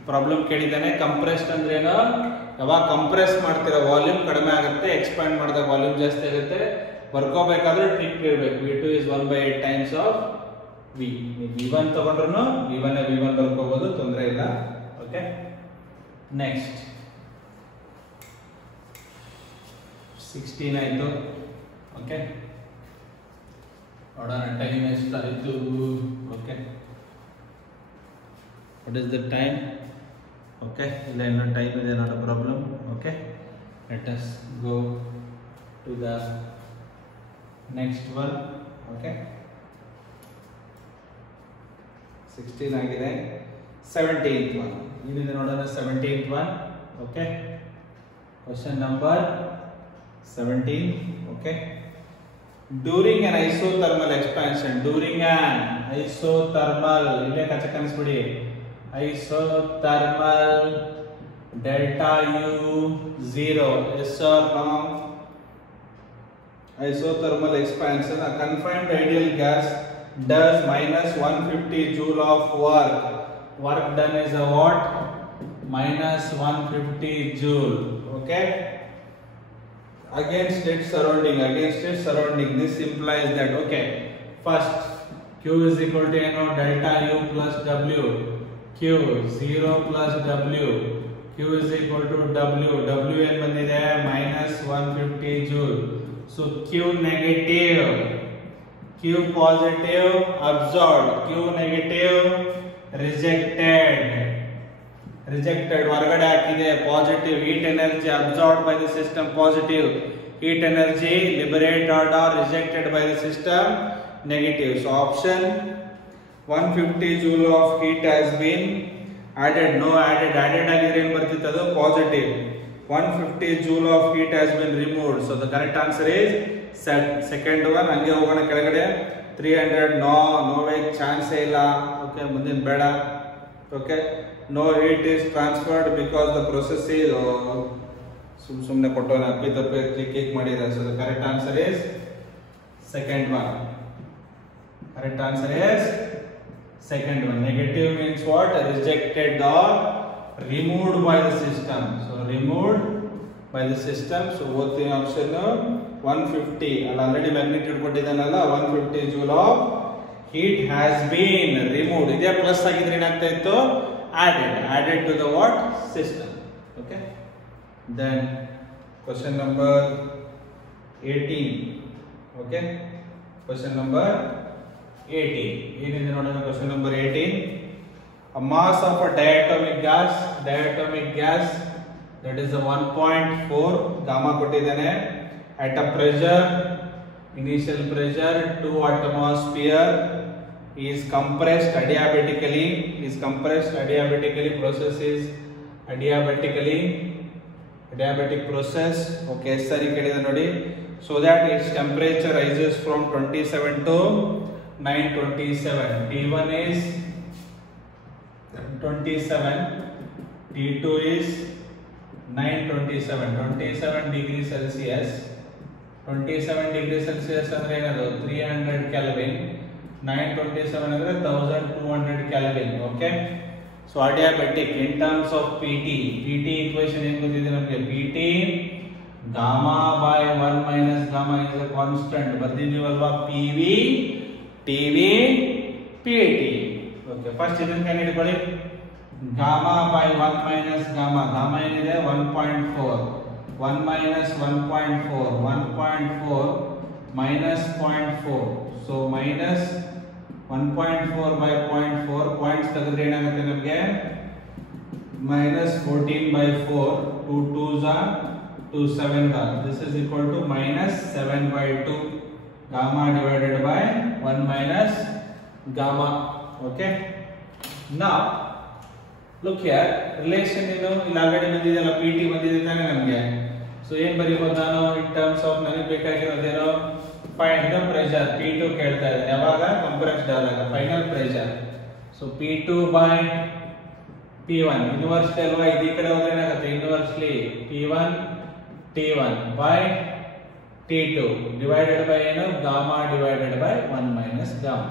ಪ್ರಾಬ್ಲಮ್ ಕೇಳಿದಾನೆ. ಕಂಪ್ರೆಸ್ಡ್ ಅಂದ್ರೆ ಏನು? ಯಾವಾಗ ಕಂಪ್ರೆಸ್ ಮಾಡ್ತಿರೋ ವಾಲ್ಯೂಮ್ ಕಡಿಮೆ ಆಗುತ್ತೆ, ಎಕ್ಸ್ಪ್ಯಾಂಡ್ ಮಾಡಿದಾಗ ವಾಲ್ಯೂಮ್ ಜಾಸ್ತಿ ಆಗುತ್ತೆ. ಬರ್ಕೋಬೇಕಾದ್ರೆ ಟ್ರಿಕ್ ಇರಬೇಕು. V2 is 1/8 times of V. V1 ತಗೊಂಡ್ರು V1 ಬರ್ಕೋಬಹುದು, ತೊಂದರೆ ಇಲ್ಲ. ಓಕೆ, ನೆಕ್ಸ್ಟ್ 16 ಆಯ್ತು. ಓಕೆ, ನೋಡೋಣ ಟೈಮ್ ಎಷ್ಟಾಯಿತು. Okay, what is the time? Okay, ಇಲ್ಲ ಇನ್ನೂ ಟೈಮ್ ಇದೆ, not a problem. Okay, let us go to the next one. Okay, 16 ಆಗಿದೆ. 17th ಒನ್ ಏನಿದೆ ನೋಡೋಣ. 17th one. Okay, question number 17. Okay, during an isothermal expansion, during an isothermal, ಇಲ್ಲೇ ಕಚ್ಚ ಕನಿಸ್ಬಿಡಿ, isothermal delta U 0, yes or no? Isothermal expansion, a confined ideal gas does minus 150 joule of work. Work done is a what? Minus 150 joule. Okay, against its surrounding. This implies that, okay, first Q is equal to delta U plus W. Q 0 plus W. Q is equal to W. W ಏನು ಬಂದಿದೆ? minus 150 joule. So Q negative, Q positive absorbed, Q negative rejected. ಹೊರಗಡೆ ಹಾಕಿದೆ. Positive heat energy absorbed by the system, positive heat energy liberated or rejected by the system, negative. So option 150 joule of heat has been added. No added ಆಗಿದ್ರೆ ಏನು ಬರ್ತಿತ್ತು? ಅದು positive. 150 joule of heat has been removed. So the correct answer is second one. ಹಂಗೆ ಹೋಗೋಣ ಕೆಳಗಡೆ. 300 no way, chance ಇಲ್ಲ. Okay, ಮುಂದಿನ ಬೇಡ. Okay, no heat is transferred because the process is ಸುಮ್ಮನೆ ಕೊಟ್ಟೋನ ಅಪ್ಪಿ ತಪ್ಪಿ ಕ್ಲಿಕ್ ಮಾಡಿದ್ರೆ. So the correct answer is second one. Correct answer is second one. Negative means what? Rejected or removed by the system. So removed by the system. So both the option 150. Already magnitude ಕೊಟ್ಟಿದ್ದಾನಲ್ಲ, 150 joule of heat has been removed. ಇದೇ plus ಆಗಿದ್ರೆ ಏನಾಗ್ತಾ ಇತ್ತು? Added to the what? System. Okay. Then question number 18. Okay. Question number 18. ಏನಿದೆ ನೋಡೋಣ. question number 18. A mass of a diatomic gas, that is a 1.4 gamma ಕೊಟ್ಟಿದ್ದಾನೆ. At a pressure, initial pressure 2 atmosphere, is compressed adiabatically. Process is adiabatic process. Okay, ಸರಿ ಕೇಳಿದೆ ನೋಡಿ. So that its temperature rises from 27 to 927. T1 is 27, T2 is 927. 27 degrees Celsius. 27 degrees Celsius ಅಂದ್ರೆ ಏನದು? 300 Kelvin. 927 ಅಂದ್ರೆ 1200 Kelvin. Okay, so adiabatic in terms of PT equation ಏನು ಗೊತ್ತಿದೆ ನಮಗೆ? PT gamma by 1 minus gamma is a constant. ಬರ್ದಿದ್ದೀವಲ್ವಾ? PV TV PT. Okay, first ಇದನ್ನ ಕಂಡು ಹಿಡ್ಕೊಳ್ಳಿ. gamma by 1 minus gamma. gamma ಏನಿದೆ? 1.4. 1 minus 1.4. 1.4 minus 0.4. So minus 1.4 by 0.4. Points ತೆಗೆದ್ರೆ ಏನಾಗುತ್ತೆ ನಮಗೆ? minus 14 by 4. 2 2s are 2 7s are. This is equal to minus 7 by 2. Gamma divided by 1 minus gamma. Okay. Now look here, relation ಏನು? ಇಲ್ಲಿ already ಬಂದಿದೆಯಲ್ಲ, PT ಬಂದಿದೆ ತಾನೆ ನಮಗೆ. ಸೊ ಏನ್ ಬರೀಬಹುದು ನಾನು? in terms of ನನಗೆ ಬೇಕಾಗಿರೋದೇನು? find the pressure. P2 ಕೇಳ್ತಾ ಇದೆ. ಯಾವಾಗ? ಕಂಪ್ರೆಸ್ಡ್ ಆದಾಗ. Final pressure. So P2 by T1 universally ಅಲ್ವಾ, ಈ ಕಡೆ ಹೋದ್ರೆ ಏನಾಗುತ್ತೆ universally T1 by T2 divided by ಏನು gamma divided by 1 minus gamma.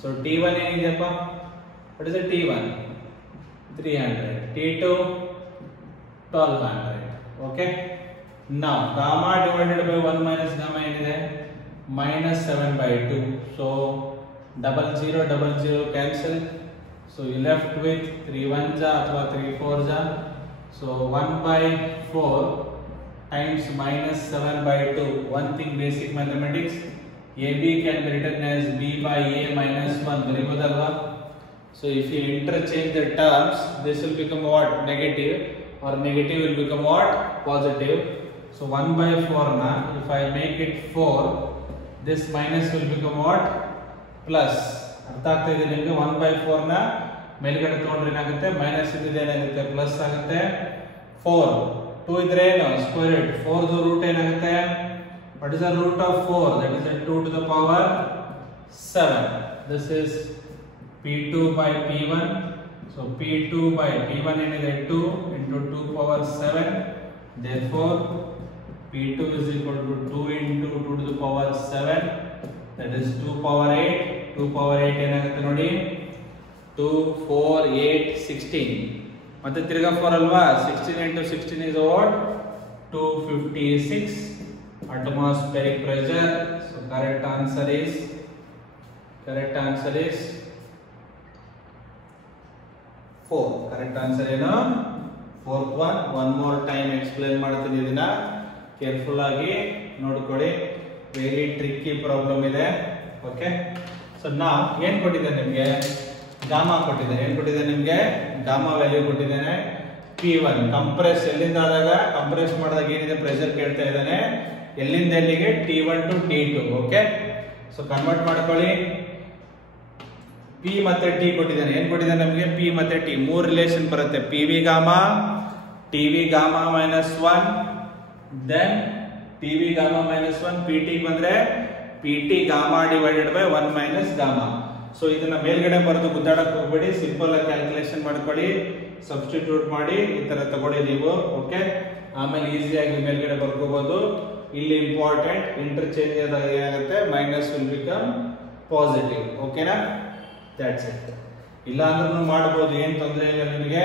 So T1 ಏನಿದೆಪ್ಪ, what is the T1 300, T2 1200. Okay, now gamma divided by 1 minus gamma ಏನಿದೆ minus 7 by 2. So 00 cancel. So you left with 3 1s ಅಥವಾ 3 4s. So 1 by 4 times minus 7 by 2. One thing basic mathematics, AB can be written as B by A minus 1. ಬರಿಬೋದಲ್ವಾ? So if you interchange the terms, this will become what? Negative, or negative will become what? Positive. So 1 by 4 na, if I make it 4, this minus will become what? Plus. ಅರ್ಥ ಆಗ್ತಾ ಇದೆ ನಿಮಗೆ? 1 by 4 ನ ಮೇಲ್ಗಡೆ ತಗೊಂಡ್ರೆ ಏನಾಗುತ್ತೆ, minus ಇದ್ದಿದ್ದು ಏನಾಗುತ್ತೆ ಪ್ಲಸ್ ಆಗುತ್ತೆ. 4 2 ಇದ್ರೆ ಏನು ಸ್ಕ್ವೇರ್ ರೂಟ್, 4 ದ ರೂಟ್ ಏನಾಗುತ್ತೆ, what is the root of 4? That is 2 to the power 7. This is P2 by P1. So P2 by P1 ಏನಿದೆ 2 into 2 power 7. Therefore P2 is equal to 2 into 2 to the power 7. That is 2 power 8. 2 power 8 ಏನಾಗುತ್ತೆ ನೋಡಿ, 2 4 8 16. ಮತ್ತೆ ತಿರ್ಗಾ 4 ಅಲ್ವಾ, 16 into 16 is what? 256 atmospheric pressure. So correct answer is 4. Correct answer ಏನು, fourth one. One more time explain ಮಾಡ್ತೀನಿ, ಇದನ್ನ careful ಆಗಿ ನೋಡ್ಕೊಳ್ಳಿ. ವೆರಿ ಟ್ರಿಕ್ಕಿ ಪ್ರಾಬ್ಲಮ್ ಇದೆ. ಓಕೆ, ಸೊ ನಾವು ಏನ್ ಕೊಟ್ಟಿದ್ದೇನೆ ನಿಮಗೆ, ಗಾಮಾ ಕೊಟ್ಟಿದ್ದೇನೆ. ಏನ್ ಕೊಟ್ಟಿದ್ದೇನೆ ನಿಮಗೆ, ಗಾಮಾ ವ್ಯಾಲ್ಯೂ ಕೊಟ್ಟಿದ್ದೇನೆ. P1 ಕಂಪ್ರೆಸ್ ಎಲ್ಲಿಂದ ಆದಾಗ, ಕಂಪ್ರೆಸ್ ಮಾಡಿದಾಗ ಏನಿದೆ ಪ್ರೆಷರ್ ಕೇಳ್ತಾ ಇದ್ದಾನೆ, ಎಲ್ಲಿಂದ ಎಲ್ಲಿಗೆ, T1 to T2. Okay, so convert ಮಾಡ್ಕೊಳ್ಳಿ. P ಮತ್ತೆ T ಕೊಟ್ಟಿದ್ದಾನೆ. ಏನ್ ಕೊಟ್ಟಿದ್ದಾನೆ ನಮಗೆ, P ಮತ್ತೆ T 3 ರಿಲೇಷನ್ ಬರುತ್ತೆ. PV gamma, TV gamma minus 1, ದೆನ್ TV ಗಾಮಾ ಮೈನಸ್ 1, PT ಬಂದ್ರೆ PT gamma divided by 1 minus gamma. So ಇದನ್ನ ಮೇಲ್ಗಡೆ ಬರೆದು ಗುದ್ದಾಡಕ್ ಹೋಗ್ಬೇಡಿ, ಸಿಂಪಲ್ ಆಗಿ ಕ್ಯಾಲ್ಕುಲೇಷನ್ ಮಾಡ್ಕೊಳ್ಳಿ, ಸಬ್ಸ್ಟಿಟ್ಯೂಟ್ ಮಾಡಿ ಈ ತರ ತಗೊಳ್ಳಿ ನೀವು. ಓಕೆ, ಆಮೇಲೆ ಈಸಿಯಾಗಿ ಮೇಲ್ಗಡೆ ಬರ್ಕೋಬಹುದು. ಇಲ್ಲಿ ಇಂಪಾರ್ಟೆಂಟ್ ಇಂಟರ್ಚೇಂಜ್ ಏನಾಗುತ್ತೆ, ಮೈನಸ್ ವಿಲ್ ಬಿಕಮ್ ಪಾಸಿಟಿವ್. ಓಕೆನಾ, ದಟ್ಸ್ ಇಟ್. ಇಲ್ಲ ಅಂದ್ರೂ ಮಾಡಬಹುದು, ಏನ್ ತೊಂದರೆ ಇಲ್ಲ ನಿಮಗೆ.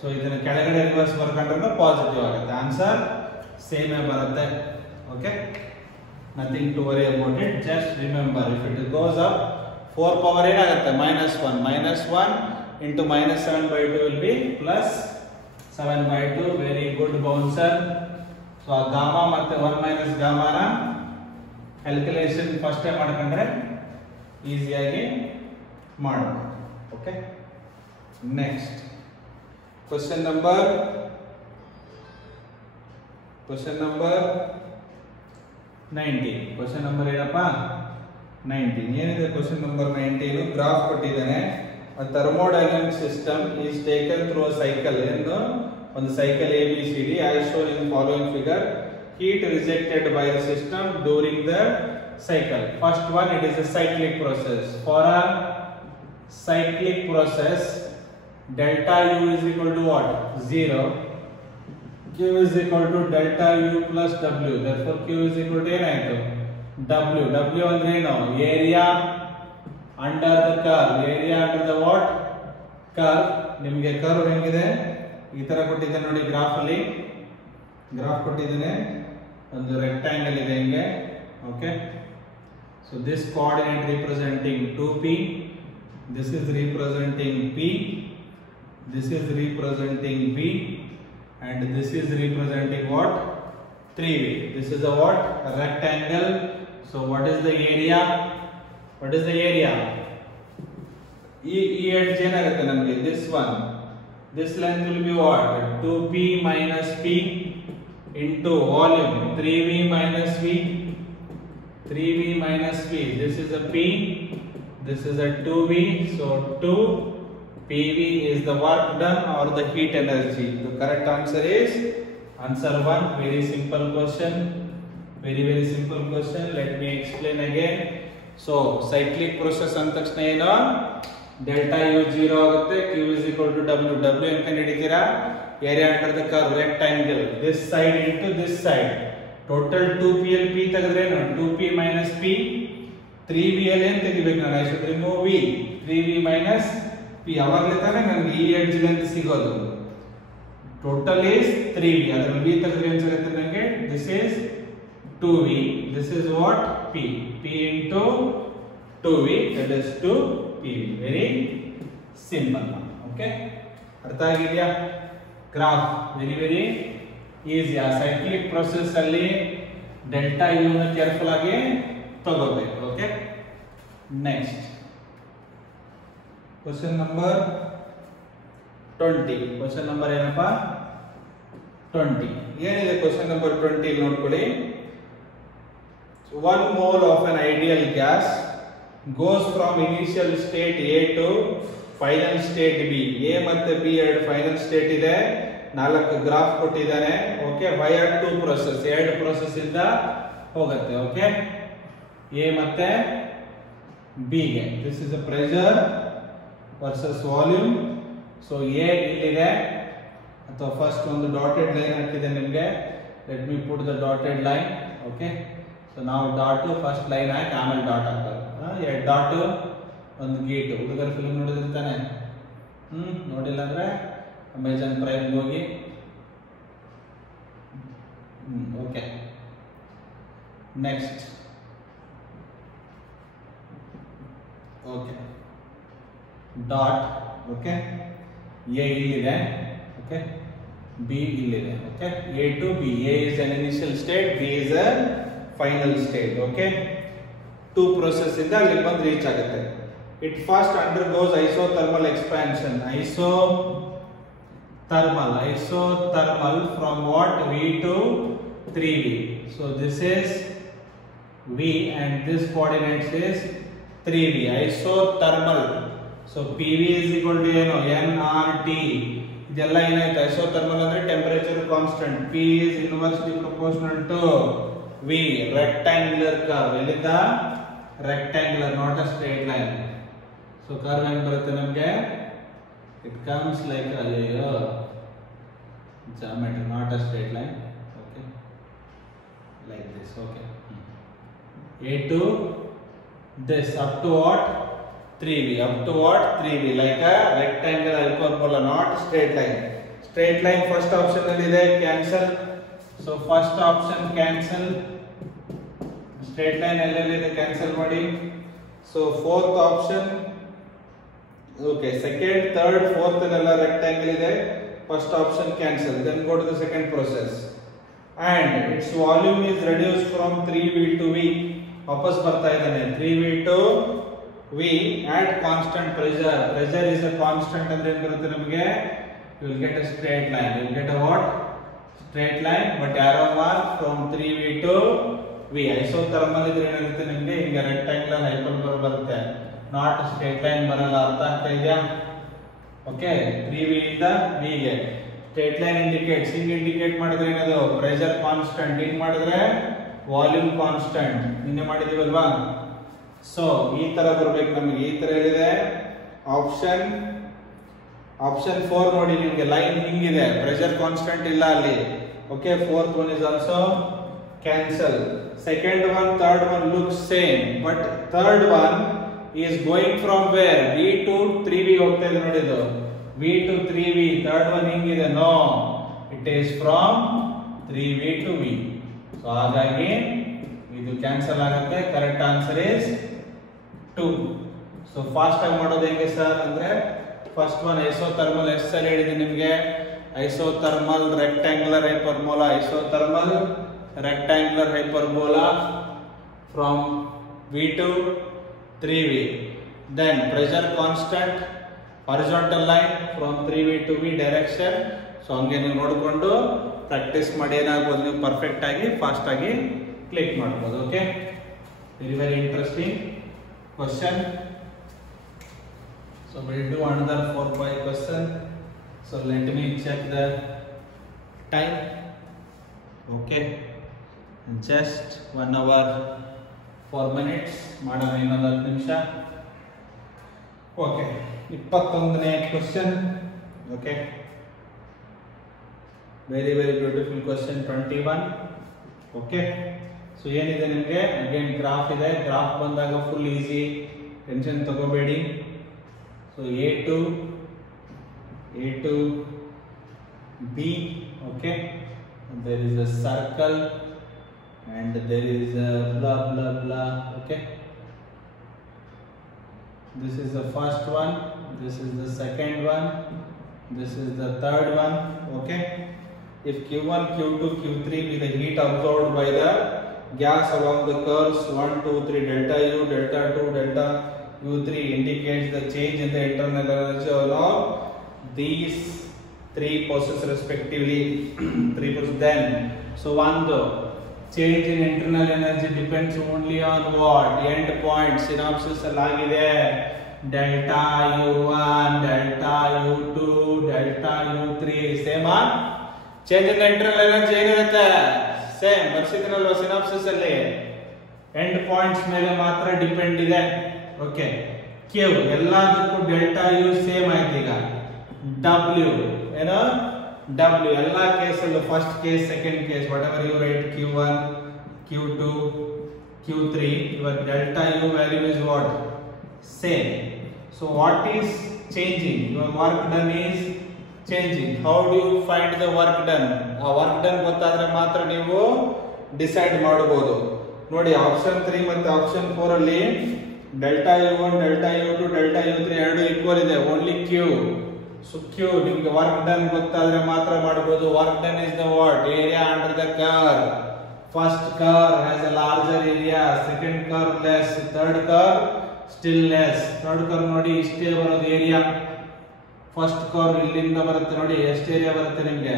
ಸೊ ಇದನ್ನ ಕೆಳಗಡೆ ರಿವರ್ಸ್ ಬರ್ಕೊಂಡ್ರೆ ಪಾಸಿಟಿವ್ ಆಗುತ್ತೆ, ಆನ್ಸರ್ ಸೇಮ್ ಬರುತ್ತೆ. Okay, nothing to worry about it. Just remember, if it goes up, 4 power ಏನಾಗುತ್ತೆ minus 1 into minus 7 by 2 will be plus 7 by 2. Very good bouncer. So ಆ ಗಾಮಾ ಮತ್ತೆ 1 minus ಗಾಮಾನ calculation first time ಮಾಡ್ಕೊಂಡ್ರೆ ಈಸಿಯಾಗಿ ಮಾಡಬಹುದು. Okay, next question number 19. Question number ಏನಪ್ಪ, 19. ಏನಿದೆ question number 19? Graph ಕೊಟ್ಟಿದ್ದಾನೆ. Thermodynamic system is taken through a cycle. ಎಂದು ಒಂದು cycle ABCD as shown in following figure. Heat rejected by the system during the cycle. First one, it is a cyclic process. For a cyclic process, delta U is equal to what? 0. Q is equal to delta U plus W. Therefore Q is equal to ಏನಾಯ್ತು, W. W ಅಂದ್ರೆ ಏನು, area under the curve. Area under the what, curve. ನಿಮಗೆ curve ಹೆಂಗಿದೆ, ಈ ತರ ಕೊಟ್ಟಿದ್ದಾನೆ ನೋಡಿ. Graph ಅಲ್ಲಿ ಗ್ರಾಫ್ ಕೊಟ್ಟಿದ್ದಾನೆ, ಒಂದು ರೆಕ್ಟಾಂಗಲ್ ಇದೆ ಹಿಂಗೆ. Okay, so this coordinate representing 2P, this is representing P, this is representing B, and this is representing what, 3V. This is a what, a rectangle. So what is the area, what is the area, e edge ಏನಾಗುತ್ತೆ ನಮಗೆ, this one, this length will be what, 2P minus P into volume 3V minus V, 3V minus V. This is a P, this is a 2V. So 2 PV is the work done or the heat energy. The correct answer is answer 1. Very simple question. Very simple question. Let me explain again. So cyclic process ಅಂತ ತಕ್ಷಣ ಏನು, delta you 0 ಆಗುತ್ತೆ, q is equal to w. w ಅಂತ ಹಿಡಿತೀರಾ, area under the curve rectangle, this side into this side. Total 2pl p ತೆಗೆದ್ರೇನು 2p minus p, 3vl ಏನ್ ತೆಗಿಬೇಕು ನಾನು, I should remove v, 3v minus p. ಅವಾಗಲೇ ತಾನೇ ನನಗೆ ಈ ಎಡ್ಜ್ ಲೆಂತ್ ಸಿಗೋದು. ಟೋಟಲ್ ಈಸ್ 3v, ಅದ್ರಲ್ಲಿ v ತೆಗೆದ್ರೆ ಏನು ಸಿಗುತ್ತೆ ನನಗೆ, this is 2v, this is what p, p into 2v, that is 2p. Very simple. Okay, ಅರ್ಥ ಆಗಿದೆಯಾ? Graph very very easy. ಆ ಸೈಕ್ಲಿಕ್ ಪ್ರೊಸೆಸ್ ಅಲ್ಲಿ ಡೆಲ್ಟಾ ಯು ನ ಕೇರ್ಫುಲ್ ಆಗಿ ತಗೋಬೇಕು. Okay, next question number 20. Question number ಏನಪ್ಪಾ 20. ಏನಿದೆ question number 20 ನೋಡ್ಕೊಳ್ಳಿ. 1 mole of an ideal gas goes from initial state A to final state B. A ಮತ್ತೆ B ಎರಡು ಫೈನಲ್ ಸ್ಟೇಟ್ ಇದೆ, 4 ಗ್ರಾಫ್ ಕೊಟ್ಟಿದ್ದಾನೆ. ಓಕೆ, ವೈರ್ 2 ಪ್ರೊಸೆಸ್, 2 ಪ್ರೊಸೆಸ್ ಇಂದ ಹೋಗುತ್ತೆ. Okay, A ಮತ್ತೆ B ಗೆ this is a pressure versus volume. So A ಇಲ್ಲಿದೆ, ಅಥವಾ ಫಸ್ಟ್ ಒಂದು ಡಾಟೆಡ್ ಲೈನ್ ಹಾಕಿದೆ ನಿಮಗೆ. Let me put the dotted line. Okay, so ನಾವು ಡಾಟ್ ಫಸ್ಟ್ ಲೈನ್ ಹಾಕಿ ಆಮೇಲೆ ಡಾಟ್ ಹಾಕೋದು. 2 ಡಾಟ್ ಒಂದು ಗೀಟು. ಹುಡುಗರ ಫಿಲ್ಮ್ ನೋಡಿದಿರ್ತಾನೆ, ನೋಡಿಲ್ಲ ಅಂದ್ರೆ ಅಮೆಜಾನ್ ಪ್ರೈಮ್ ಹೋಗಿ. Okay, next. Okay, dot. Okay, A ಇಲ್ಲಿದೆ. ಓಕೆ, ಬಿ ಇಲ್ಲಿದೆ. Okay, A to B. A is an initial state, B is a final state. Okay, 2 process ಇಂದ ಅಲ್ಲಿ ಬಂದು ರೀಚ್ ಆಗುತ್ತೆ. It first undergoes isothermal expansion. Isothermal from what, V to 3V. So this is V and this coordinates is 3V. Isothermal. So PV is equal to ಏನು, nRT. ಇದೆಲ್ಲ ಏನಾಯ್ತು, isothermal ಅಂದ್ರೆ temperature constant. P is inversely proportional to V. rectangular curve. ಎಲ್ಲಿಂದ rectangular, not a straight line. So curve ಹೆಂಗ್ ಬರುತ್ತೆ ನಮಗೆ, it comes like a geometry, not a straight line. Okay, like this. Okay, A to this up to what, 3V, up to what, 3V, like a rectangle hyperbola, not straight line. Straight line first option ಅಲ್ಲಿ ಇದೆ, cancel. So first option cancel. Straight line ಎಲ್ಲೆಲ್ಲಿದೆ cancel ಮಾಡಿ. So 4th option. Okay, second, third, fourth ಎಲ್ಲ rectangle ಇದೆ. First option cancel. Then go to the second process and its volume is reduce from 3V to V. ವಾಪಸ್ ಬರ್ತಾ ಇದ್ದಾನೆ 3V to V at constant pressure. Pressure is a constant ಅಂದ್ರೆ ಏನು ಬರುತ್ತೆ ನಮಗೆ, you will get a straight line. You will get a what, straight line, but arrow mark from 3V to V. Isothermal ಇದ್ರೆ ಏನಾಗುತ್ತೆ ನಿಮಗೆ, ಹಿಂಗೆ rectangular hyperbola ಬರುತ್ತೆ, not straight line ಬರಲ್ಲ. ಅರ್ಥ ಆಗ್ತಾ ಇದೆಯಾ? ಓಕೆ, 3V ಇಂದ V ಗೆ ಸ್ಟ್ರೇಟ್ ಲೈನ್ ಇಂಡಿಕೇಟ್ಸ್. ಹಿಂಗೆ ಇಂಡಿಕೇಟ್ ಮಾಡಿದ್ರೆ ಏನದು, ಪ್ರೆಷರ್ ಕಾನ್ಸ್ಟೆಂಟ್. ಹಿಂಗ್ ಮಾಡಿದ್ರೆ ವಾಲ್ಯೂಮ್ ಕಾನ್ಸ್ಟೆಂಟ್. ನಿನ್ನೆ ಮಾಡಿದೀವಲ್ವಾ? ಸೊ ಈ ತರ ಬರ್ಬೇಕು ನಮಗೆ. ಈ ತರ ಹೇಳಿದೆ ಆಪ್ಷನ್ 4 ನೋಡಿ, ನಿಮ್ಗೆ ಲೈನ್ ಹಿಂಗಿದೆ, ಪ್ರೆಷರ್ ಕಾನ್ಸ್ಟೆಂಟ್ ಇಲ್ಲ ಅಲ್ಲಿ. Okay, 4th one is also cancel. Second one, third one looks same, but third one is going from where, V to 3V ಹೋಗ್ತಾ ಇದೆ ನೋಡಿ. ಇದು V to 3V. third one ಹಿಂಗಿದೆ, no, it is from 3V to V. So ಹಾಗಾಗಿ ಇದು cancel ಆಗುತ್ತೆ. Correct answer is 2. So fast ಆಗಿ ಮಾಡೋದು ಹೆಂಗೆ ಸರ್ ಅಂದ್ರೆ, ಫಸ್ಟ್ ಒನ್ ಐಸೋಥರ್ಮಲ್. ಎಷ್ಟು ಸಲ ಹೇಳಿದೆ ನಿಮಗೆ, isothermal rectangular hyperbola. Isothermal rectangular hyperbola from V to 3V. Then pressure constant, horizontal line from 3V to V direction. So ಹಂಗೆ ನೀವು ನೋಡಿಕೊಂಡು ಪ್ರಾಕ್ಟೀಸ್ ಮಾಡಿ ಏನಾಗ್ಬೋದು, ನೀವು ಪರ್ಫೆಕ್ಟ್ ಆಗಿ ಫಾಸ್ಟ್ ಆಗಿ ಕ್ಲಿಕ್ ಮಾಡ್ಬೋದು. Okay, very very interesting question. So we'll do another 4-5 question. So let me check the time. Okay, just 1 hour 4 minutes ಮಾಡೋಣ, ಇನ್ನೊಂದು 10 ನಿಮಿಷ. ಓಕೆ 21ನೇ question. Okay, very very beautiful question 21. Okay, so ಏನಿದೆ ನಿಮಗೆ again graph ಇದೆ. Graph ಬಂದಾಗ full easy, tension ತಗೋಬೇಡಿ. So A to B. Okay, there is a circle and there is a blah blah blah. Okay, this is the first one, this is the second one, this is the third one. Okay, if Q1, Q2, Q3 be the heat absorbed by the gas along the curves 1, 2, 3, delta U, delta 2, delta U3 indicates the change in the internal energy of these three processes respectively. Three processes. Then, so one though change in internal energy depends only on what? End point. Synopsis alagide. Delta U1, delta U2, delta U3. Same on? Change in internal energy ಏನಿರುತ್ತೆ? Same. ಬರ್ಸಿದ್ನಲ್ವಾ synopsis ಅಲ್ಲಿ? End points ಮೇಲೆ ಮಾತ್ರ depend ಇದೆ. Okay, Q ಎಲ್ಲದಕ್ಕೂ delta U same ಆಯ್ತು. ಈಗ W ಏನೋ W ಎಲ್ಲ ಕೇಸಲ್ಲೂ first case, second case, whatever you write, Q1, Q2, Q3, your delta U value is what? Same. So what is changing? Your work done is changing. How do you find the work done? ಆ work done ಗೊತ್ತಾದ್ರೆ ಮಾತ್ರ ನೀವು decide ಮಾಡಬಹುದು. ನೋಡಿ, option 3 ಮತ್ತೆ option 4 ಅಲ್ಲಿ delta U1, delta U2, delta U3 ಎರಡು equal ಇದೆ. Only Q. So Q ನಿಮಗೆ ವರ್ಕ್ ಡನ್ ಗೊತ್ತಾದ್ರೆ ಮಾತ್ರ ಮಾಡಬಹುದು. Work done is the what? Area under the curve. First curve has a larger area, second curve less, third curve still less. Third curve ನೋಡಿ ಇಷ್ಟೇ ಬರೋದು area. First curve ಇಲ್ಲಿಂದ ಬರುತ್ತೆ ನೋಡಿ, ಎಷ್ಟು ಏರಿಯಾ ಬರುತ್ತೆ ನಿಮಗೆ.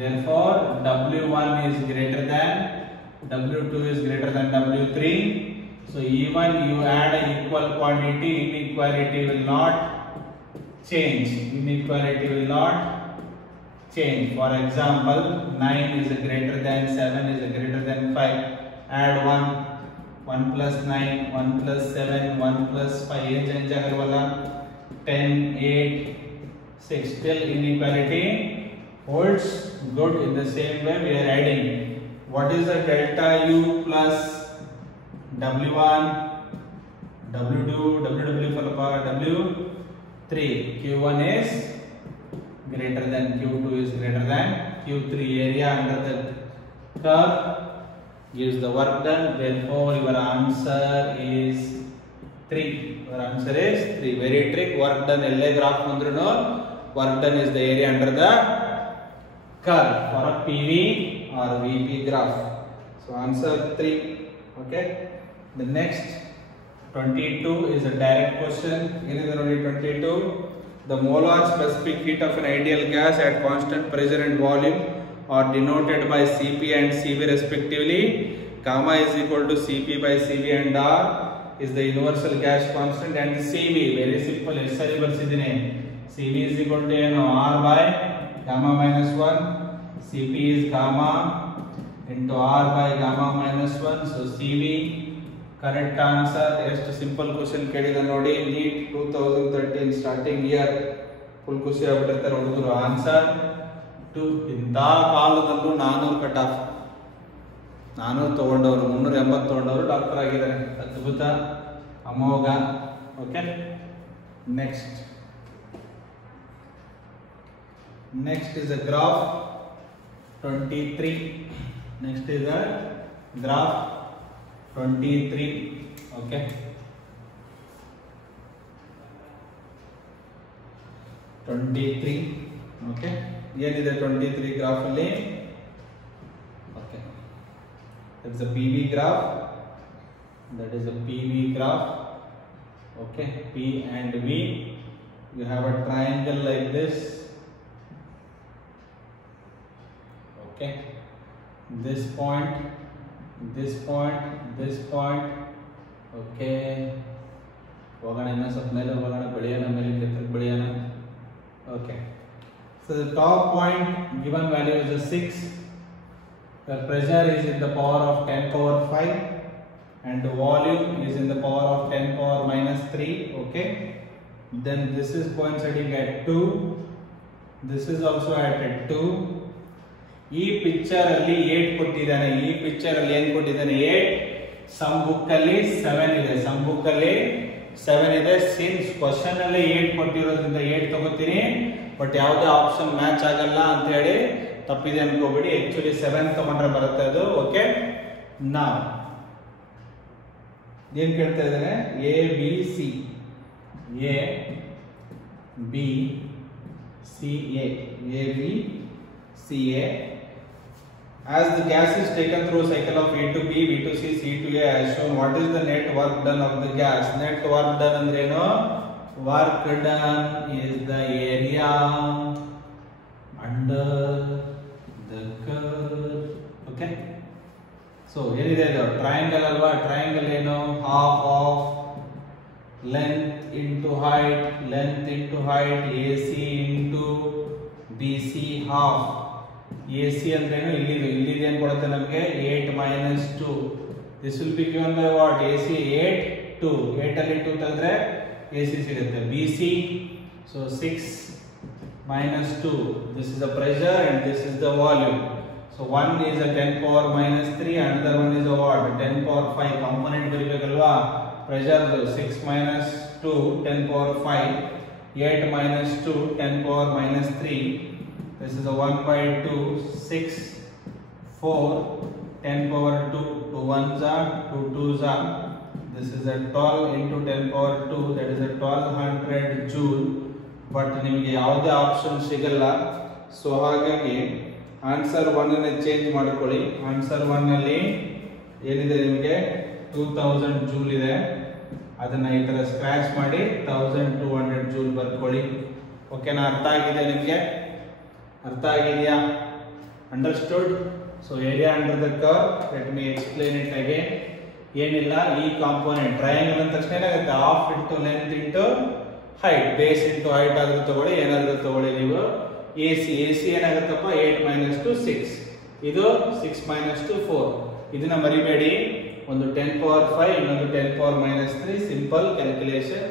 therefore W1 is greater than W2 is greater than W3. So even you add an equal quantity, inequality will not change. Inequality will not change. For example, 9 is greater than 7 is greater than 5. Add 1. 1 plus 9, 1 plus 7, 1 plus 5. ಏನು change ಆಗಲ್ವಲ್ಲ? 10, 8, 6. Still inequality holds good. In the same way we are adding. What is the delta U plus W1, W2, WW for the power W3. Q1 is greater than Q2 is greater than Q3. Area under the curve gives the work done. Therefore, your answer is 3. Your answer is 3. Very trick. Work done. LA graph mandruno. Work done is the area under the curve for a PV or VP graph. So answer 3. Okay. The next 22 is a direct question. In the 22, the molar specific heat of an ideal gas at constant pressure and volume are denoted by Cp and Cv respectively. Gamma is equal to Cp by Cv and R is the universal gas constant, and Cv very simple. SI ಬರ್ಸಿದ್ದೀನಿ. Cv is equal to R by gamma minus 1. Cp is gamma into R by gamma minus 1. So Cv correct answer. ಎಷ್ಟು simple question ಕೇಳಿದ ನೋಡಿ. Neat 2013 starting year full ಖುಷಿ ಆಗ್ಬಿಟ್ಟಿರ್ತಾರೆ ಹುಡುಗರು. Answer 2. ಇಂಥ ಕಾಲದಲ್ಲೂ 400 cut off, 400 ತಗೊಂಡವರು, 380 ತಗೊಂಡವರು doctor ಆಗಿದ್ದಾರೆ. ಅದ್ಭುತ, ಅಮೋಘ. Okay, next is a graph 23. Next is a graph 23. Okay, okay, ಏನಿದೆ 23 ಗ್ರಾಫ್ ಅಲ್ಲಿ? Okay, that is a PV graph. Okay, P and V. You have a triangle like this. Okay, this point, this point, this point. Okay, ಹೋಗೋಣ ಇನ್ನೂ ಸ್ವಲ್ಪ ಮೇಲೆ ಹೋಗೋಣ, ಬೆಳೆಯೋಣ, ಮೇಲೆ ಕೆತ್ತಕ್ಕೆ ಬೆಳೆಯೋಣ. Okay, so the top point given value is a 6. The pressure is in the power of 10 power 5. and volume is in the power of 10 power minus 3. Okay, then this is coinciding at 2, this is also at 2. ಈ picture ಅಲ್ಲಿ 8 ಕೊಟ್ಟಿದ್ದಾನೆ, ಈ picture ಅಲ್ಲಿ ಏನು ಕೊಟ್ಟಿದ್ದಾನೆ 8, some book ಅಲ್ಲಿ 7 ಇದೆ, some book ಅಲ್ಲಿ 7 ಇದೆ. ಸಿನ್ಸ್ ಕ್ವಶನ್ ಅಲ್ಲಿ 8 ಕೊಟ್ಟಿರೋದ್ರಿಂದ 8 ತಗೋತೀನಿ, ಬಟ್ ಯಾವುದೇ ಆಪ್ಷನ್ ಮ್ಯಾಚ್ ಆಗಲ್ಲ ಅಂತ ಹೇಳಿ ತಪ್ಪಿದೆ ಅನ್ಕೋಬೇಡಿ, ಆಕ್ಚುಲಿ 7 ತಗೊಂಡ್ರೆ ಬರುತ್ತೆ ಅದು. ಓಕೆ, ನಾವು ಏನ್ ಕೇಳ್ತಾ ಇದ್ದಾನೆ, A B C, A B C A, A B C A. As the gas is taken through cycle of A to B, B to C, C to A as shown, what is the net work done of the gas? Net work done ಅಂದ್ರೆ ಏನು? Work done is the area under the curve. Okay, so ಏನಿದೆ ಇದು triangle ಅಲ್ವಾ, triangle ಏನು, half of length into height, length into height, AC into BC half. AC ಅಂದ್ರೇನು, ಇಲ್ಲಿದೆ ಏನು ಕೊಡುತ್ತೆ ನಮಗೆ 8 minus 2. This will be given by what? AC 8, 2. 8 ಅಲ್ಲಿ 2 ತೆಗೆದ್ರೆ AC ಸಿಗುತ್ತೆ. BC, so 6 minus 2. This is the pressure and this is the volume. So one is a 10 power minus 3, another one is a what? 10 power 5. Component ಬರಿಬೇಕಲ್ವಾ, pressure 6 minus 2, 10 power 5, 8 minus 2, 10 power minus 3. This is a 1 by 2, 6, 4, 10 power 2, 2 1s are, 2 2s are. This is a 12 into 10 power 2, that is a 1200 joule. But ನಿಮಗೆ ಯಾವುದೇ option ಸಿಗಲ್ಲ, so ಹಾಗಾಗಿ answer 1 ಅನ್ನು change ಮಾಡ್ಕೊಳ್ಳಿ. Answer 1 ಅಲ್ಲಿ ಏನಿದೆ ನಿಮಗೆ 2000 ಜೂಲ್ ಇದೆ, ಅದನ್ನ ಈ ತರ ಸ್ಕ್ರಾಚ್ ಮಾಡಿ 1200 ಜೂಲ್ ಬರ್ಕೊಳ್ಳಿ. ಓಕೆನಾ, ಅರ್ಥ ಆಗಿದೆ ನಿಮಗೆ? ಅರ್ಥ ಆಗಿದೆಯಾ? Understood? So area under the curve, let me explain it again. ಏನಿಲ್ಲ, ಈ ಕಾಂಪೋನೆಂಟ್ ಟ್ರಯಾಂಗಲ್ ಅಂದ ತಕ್ಷಣ ಏನಾಗುತ್ತೆ, half into length into height, base into height ಆದ್ರೂ ತಗೊಳ್ಳಿ, ಏನಾದ್ರೂ ತಗೊಳ್ಳಿ ನೀವು. ಎಸಿ ಏನಾಗುತ್ತಪ್ಪ, 8 minus 2 6, ಇದು 6 minus 2 4. ಇದನ್ನ ಮರಿಬೇಡಿ, ಒಂದು 10 power 5, ಇನ್ನೊಂದು 10 power minus 3. Simple calculation.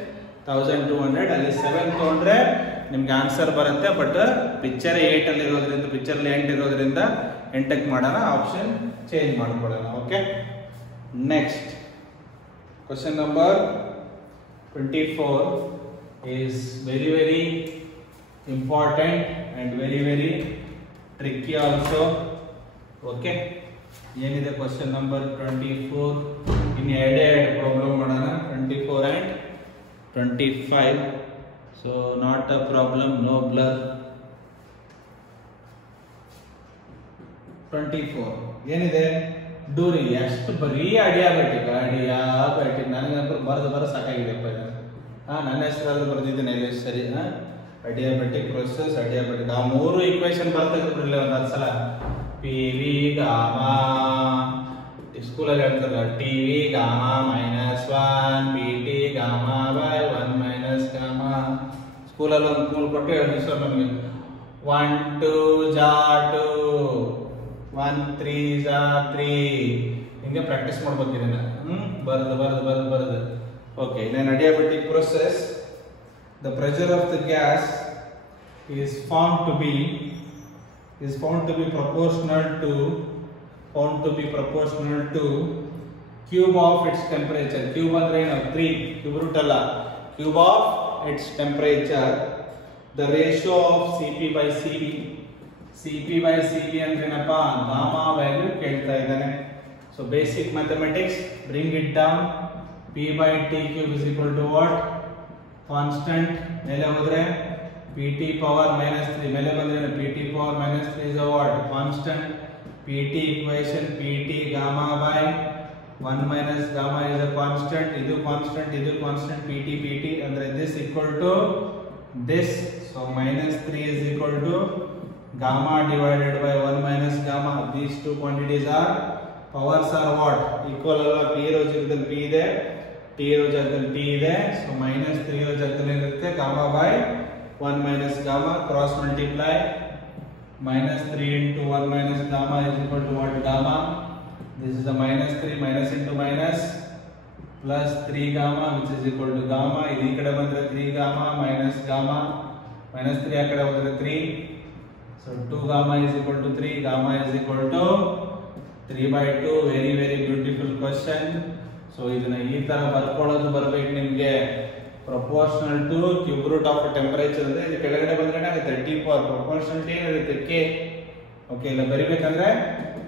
1200 ಅಲ್ಲಿ 7 ತಗೊಂಡ್ರೆ ನಿಮ್ಗೆ ಆನ್ಸರ್ ಬರುತ್ತೆ. ಬಟ್ ಪಿಕ್ಚರ್ 8 ಅಲ್ಲಿ ಇರೋದ್ರಿಂದ, ಪಿಕ್ಚರ್ 8 ಇರೋದ್ರಿಂದ 8ಕ್ಕೆ ಮಾಡೋಣ, ಆಪ್ಷನ್ ಚೇಂಜ್ ಮಾಡ್ಕೊಳ್ಳೋಣ. Okay, next question number 24 is very important and very tricky also. Okay, ಏನಿದೆ ಕ್ವಶನ್ ನಂಬರ್ 24, ಇನ್ನು ಎರಡೇ ಪ್ರಾಬ್ಲಮ್ ಮಾಡೋಣ, 24 and 25. So not a problem, no blur. 24 ಏನಿದೆ, ಡೂರಿಂಗ್, ಎಷ್ಟು ಬರೀ ಅಡಿಯಾಬೆಟಿಕ್ ನನಗಂತೂ ಬರೆದು ಸಾಕಾಗಿದೆಪ್ಪ ಇದು. ನನ್ನ ಹೆಸರಾದ್ರು ಬರೆದಿದ್ದೇನೆ ಇದು ಸರಿ. ಅಡಿಯಾಬೆಟಿಕ್ ಪ್ರೊಸೆಸ್, ಅಡಿಯಾಬೆಟಿಕ್, ಆ 3 ಈಕ್ವೇಶನ್ ಬರ್ತಿರ್ಲಿಲ್ಲ ಒಂದು 10 ಸಲ. ಪಿ ವಿ ಗಾಮಾ, ಸ್ಕೂಲಲ್ಲಿ ಹೇಳ್ತಾರಲ್ಲ, T V gamma -1, P T gamma by 1 minus gamma. ಸ್ಕೂಲಲ್ಲಿ ಒಂದು ಮೂಲ ಕೊಟ್ಟು ಹೇಳಿ ಸರ್ ನಮಗೆ 1 2 ಜಾ 2, 1 3 ಜಾ 3, ಹಿಂಗೆ ಪ್ರಾಕ್ಟೀಸ್ ಮಾಡ್ಬೇಕು ಇದನ್ನ. ಬರೆದು okay. In adiabatic process, the pressure of the gas is found to be proportional to cube of its temperature. Cube ಅಂದ್ರೆ ಏನು, 3 cube root ಅಲ್ಲ, cube of its temperature. The ratio of Cp by Cv. Cp by Cv ಅಂದ್ರೆ ಏನಪ್ಪ, gamma value ಕೇಳ್ತಾ ಇದ್ದಾನೆ. So basic mathematics, bring it down. P by T cube is equal to what? Constant. ಮೇಲೆ ಹೋದ್ರೆ Pt power -3, ಮೇಲೆ ಬಂದ್ರೆ Pt power -3 is a what? Constant. Pt equation, Pt gamma by 1 minus gamma is a constant. ಇದು constant, Pt ಅಂದ್ರೆ this equal to this. So -3 is equal to gamma divided by 1 minus gamma. These two quantities are, powers are what? Equal ಅಲ್ವಾ? P ಇರೋ ಜಾಗದಲ್ಲಿ P ಇದೆ, T ಇರೋ ಜಾಗದಲ್ಲಿ T ಇದೆ. So -3 ಇರೋ ಜಾಗದಲ್ಲಿ ಇರುತ್ತೆ gamma by 1 minus gamma, cross multiply. -3 into 1 minus gamma is equal to what? Gamma. This is the minus 3, minus into minus, plus 3 gamma, which is equal to gamma. Idi kade bandre 3 gamma minus gamma, minus 3 a kade bandre 3. So 2 gamma is equal to 3, gamma is equal to 3 by 2. Very very beautiful question. So ಇದನ್ನ ಈ ತರ ಬರ್ಕೊಳ್ಳೋದು ಬರಬೇಕು ನಿಮಗೆ. Proportional to cube root of temperature ಅಂದ್ರೆ ಇದು ಕೆಳಗಡೆ ಬಂದ್ರೆ ಏನಾಗುತ್ತೆ t ಪವರ್ proportionality ಇರುತ್ತೆ k. ಓಕೆ, ಇಲ್ಲ ಬರಿಬೇಕಂದ್ರೆ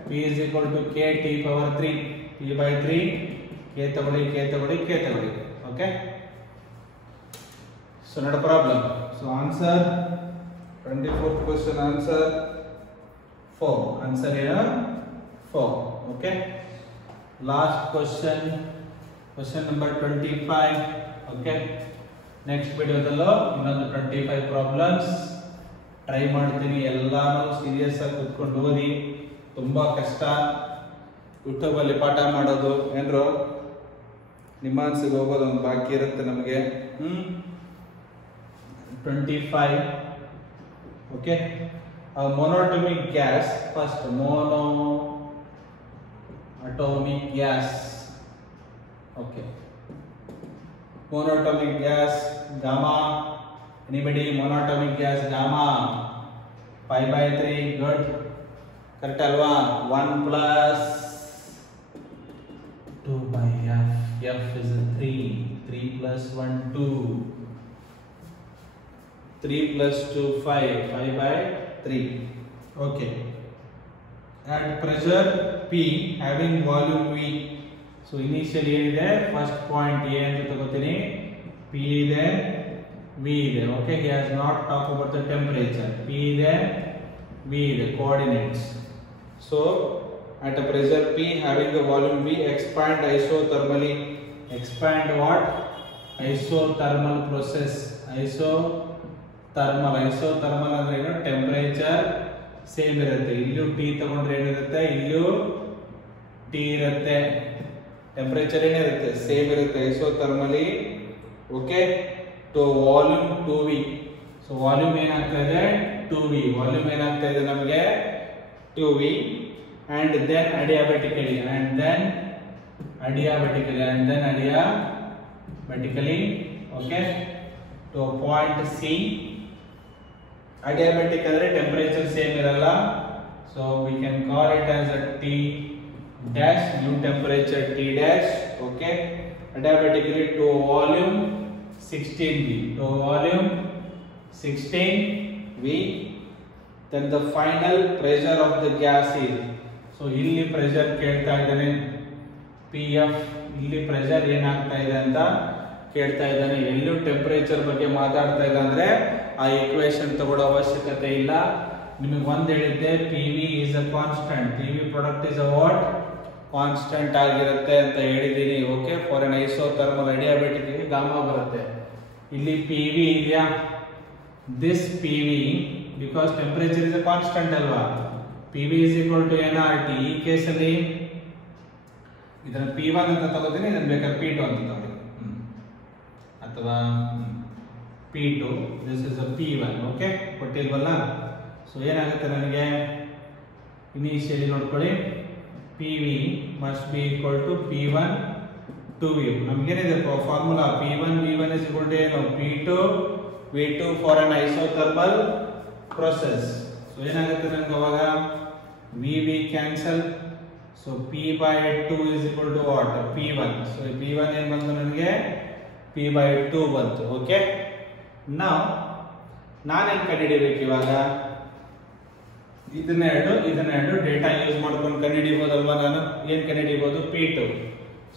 p is equal to k t power 3, p by 3, k ತಗೊಳ್ಳಿ k ತಗೊಳ್ಳಿ k ತಗೊಳ್ಳಿ. Okay, so not a problem. So answer 24th question, answer 4. Answer here 4. Okay, last question, question number 25. Okay, next video dallo ಇನ್ನೊಂದು 25 problems try ಮಾಡ್ತೀನಿ. ಎಲ್ಲಾನು serious ಆಗಿ ಕೂತ್ಕೊಂಡು ಓದಿ, ತುಂಬಾ ಕಷ್ಟ. ಯೂಟ್ಯೂಬ್ ಅಲ್ಲಿ ಪಾಠ ಮಾಡೋದು ಏನ್ರು ನಿಮ್ಮಾನ್ಸಿಗೆ ಹೋಗೋದು ಒಂದು ಬಾಕಿ ಇರುತ್ತೆ ನಮಗೆ. 25. Okay, monatomic gas. First, monoatomic gas. Okay, monatomic gas gamma. Anybody? Monatomic gas gamma 5 by 3. Good, correct alva. 1 plus 2 by f. F is a 3. 3 plus 1 2. 3 plus 2 5. 5 by 3. Okay, at pressure P having volume V. So initially ಏನಿದೆ, first point A ಅಂತ ತಗೋತೀನಿ, P ಇದೆ, V ಇದೆ. Okay, he has not talked about the temperature. P ಇದೆ, V ಇದೆ, coordinates. So at a pressure P having a volume V, expand isothermally. Expand what? Isothermal process. Isothermal ಅಂದ್ರೆ ಏನು? Temperature same ಇರುತ್ತೆ. ಇಲ್ಲೂ T ತಗೊಂಡ್ರೆ ಏನಿರುತ್ತೆ, ಇಲ್ಲೂ T ಇರುತ್ತೆ. ಟೆಂಪರೇಚರ್ ಏನಿರುತ್ತೆ, ಸೇಮ್ ಇರುತ್ತೆ isothermally. Okay, to volume 2V. So volume ಏನಾಗ್ತಾ ಇದೆ 2V. ವಾಲ್ಯೂಮ್ ಏನಾಗ್ತಾ ಇದೆ ನಮಗೆ 2V. And then adiabatically, okay, to point C. Adiabatic ಅಂದ್ರೆ ಟೆಂಪರೇಚರ್ ಸೇಮ್ ಇರಲ್ಲ. So we can call it as a T dash, new temperature T dash. Okay, adiabatically to volume 16V. To volume 16V. Then the final pressure of the gas is. So ಇಲ್ಲಿ pressure ಕೇಳ್ತಾ ಇದ್ದಾನೆ PF. ಇಲ್ಲಿ pressure ಏನಾಗ್ತಾ ಇದೆ ಅಂತ ಕೇಳ್ತಾ ಇದ್ದಾನೆ. ಎಲ್ಲೂ ಟೆಂಪರೇಚರ್ ಬಗ್ಗೆ ಮಾತಾಡ್ತಾ ಇಲ್ಲ ಅಂದ್ರೆ ಆ ಈಕ್ವೇಶನ್ ತಗೊಳ್ಳೋ ಅವಶ್ಯಕತೆ ಇಲ್ಲ. ನಿಮಗೆ ಒಂದು ಹೇಳಿದ್ದೆ, PV is a constant. PV product is a what? Constant ಆಗಿರುತ್ತೆ ಅಂತ ಹೇಳಿದೀನಿ. Okay, for an isothermal adiabatic gamma ಬರುತ್ತೆ. ಇಲ್ಲಿ PV ಇದೆಯಾ? This PV, because temperature is a constant ಅಲ್ವಾ. PV is equal to nRT. ಈ ಕೇಸಲ್ಲಿ ಇದನ್ನ P1 ಅಂತ ತಗೋತೀನಿ, ಇದನ್ನ ಬೇಕಾದ್ರೆ P2 ಅಂತ ತಗೋತೀನಿ, ಅಥವಾ P2. This is a P1. Okay, ಕೊಟ್ಟಿಲ್ವಲ್ಲ. ಸೊ ಏನಾಗುತ್ತೆ ನನಗೆ, ಇನಿಷಿಯಲಿ ನೋಡ್ಕೊಳ್ಳಿ, PV must be equal to P1 2V. ನಮಗೇನಿದೆ formula, P1 V1 is equal to ಏನು, P2 V2 for an isothermal process. So ಏನಾಗುತ್ತೆ ನನಗೆ ಅವಾಗ VV cancel. So P by 2 is equal to what? P1. So P1 ಏನು ಬಂತು ನನಗೆ, P by 2 ಬಂತು. Okay, ನಾವು ನಾನೇನು ಕಂಡುಹಿಡಿಯಬೇಕು ಇವಾಗ, ಇದನ್ನೆರಡು ಡೇಟಾ ಯೂಸ್ ಮಾಡ್ಕೊಂಡು ಕಂಡುಹಿಡಿಯಬಹುದಲ್ವಾ. ನಾನು ಏನ್ ಕಂಡುಹಿಡಿಯಬಹುದು, P2.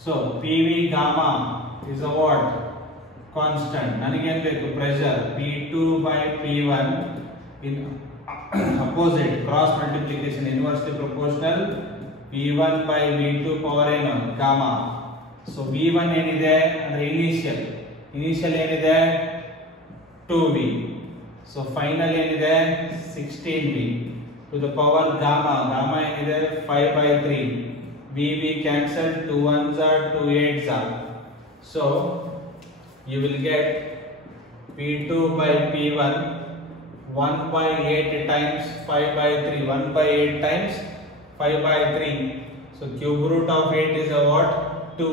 So PV gamma is a what? Constant. ನನಗೇನ್ ಬೇಕು, pressure P2 by P1 in opposite cross multiplication inversely proportional P1 by V2 power ಏನು, gamma. ಸೊ V1 ಏನಿದೆ ಅಂದ್ರೆ ಇನಿಷಿಯಲ್ ಏನಿದೆ 2V. ಸೊ ಫೈನಲ್ ಏನಿದೆ 16V to the power gamma. Gamma ಏನಿದೆ 5 by 3. VV cancel, 2 1s are 2 8s are. So you will get P2 by P1 1 by 8 times 5 by 3. 1 by 8 times 5 by 3. So cube root of 8 is a what? 2.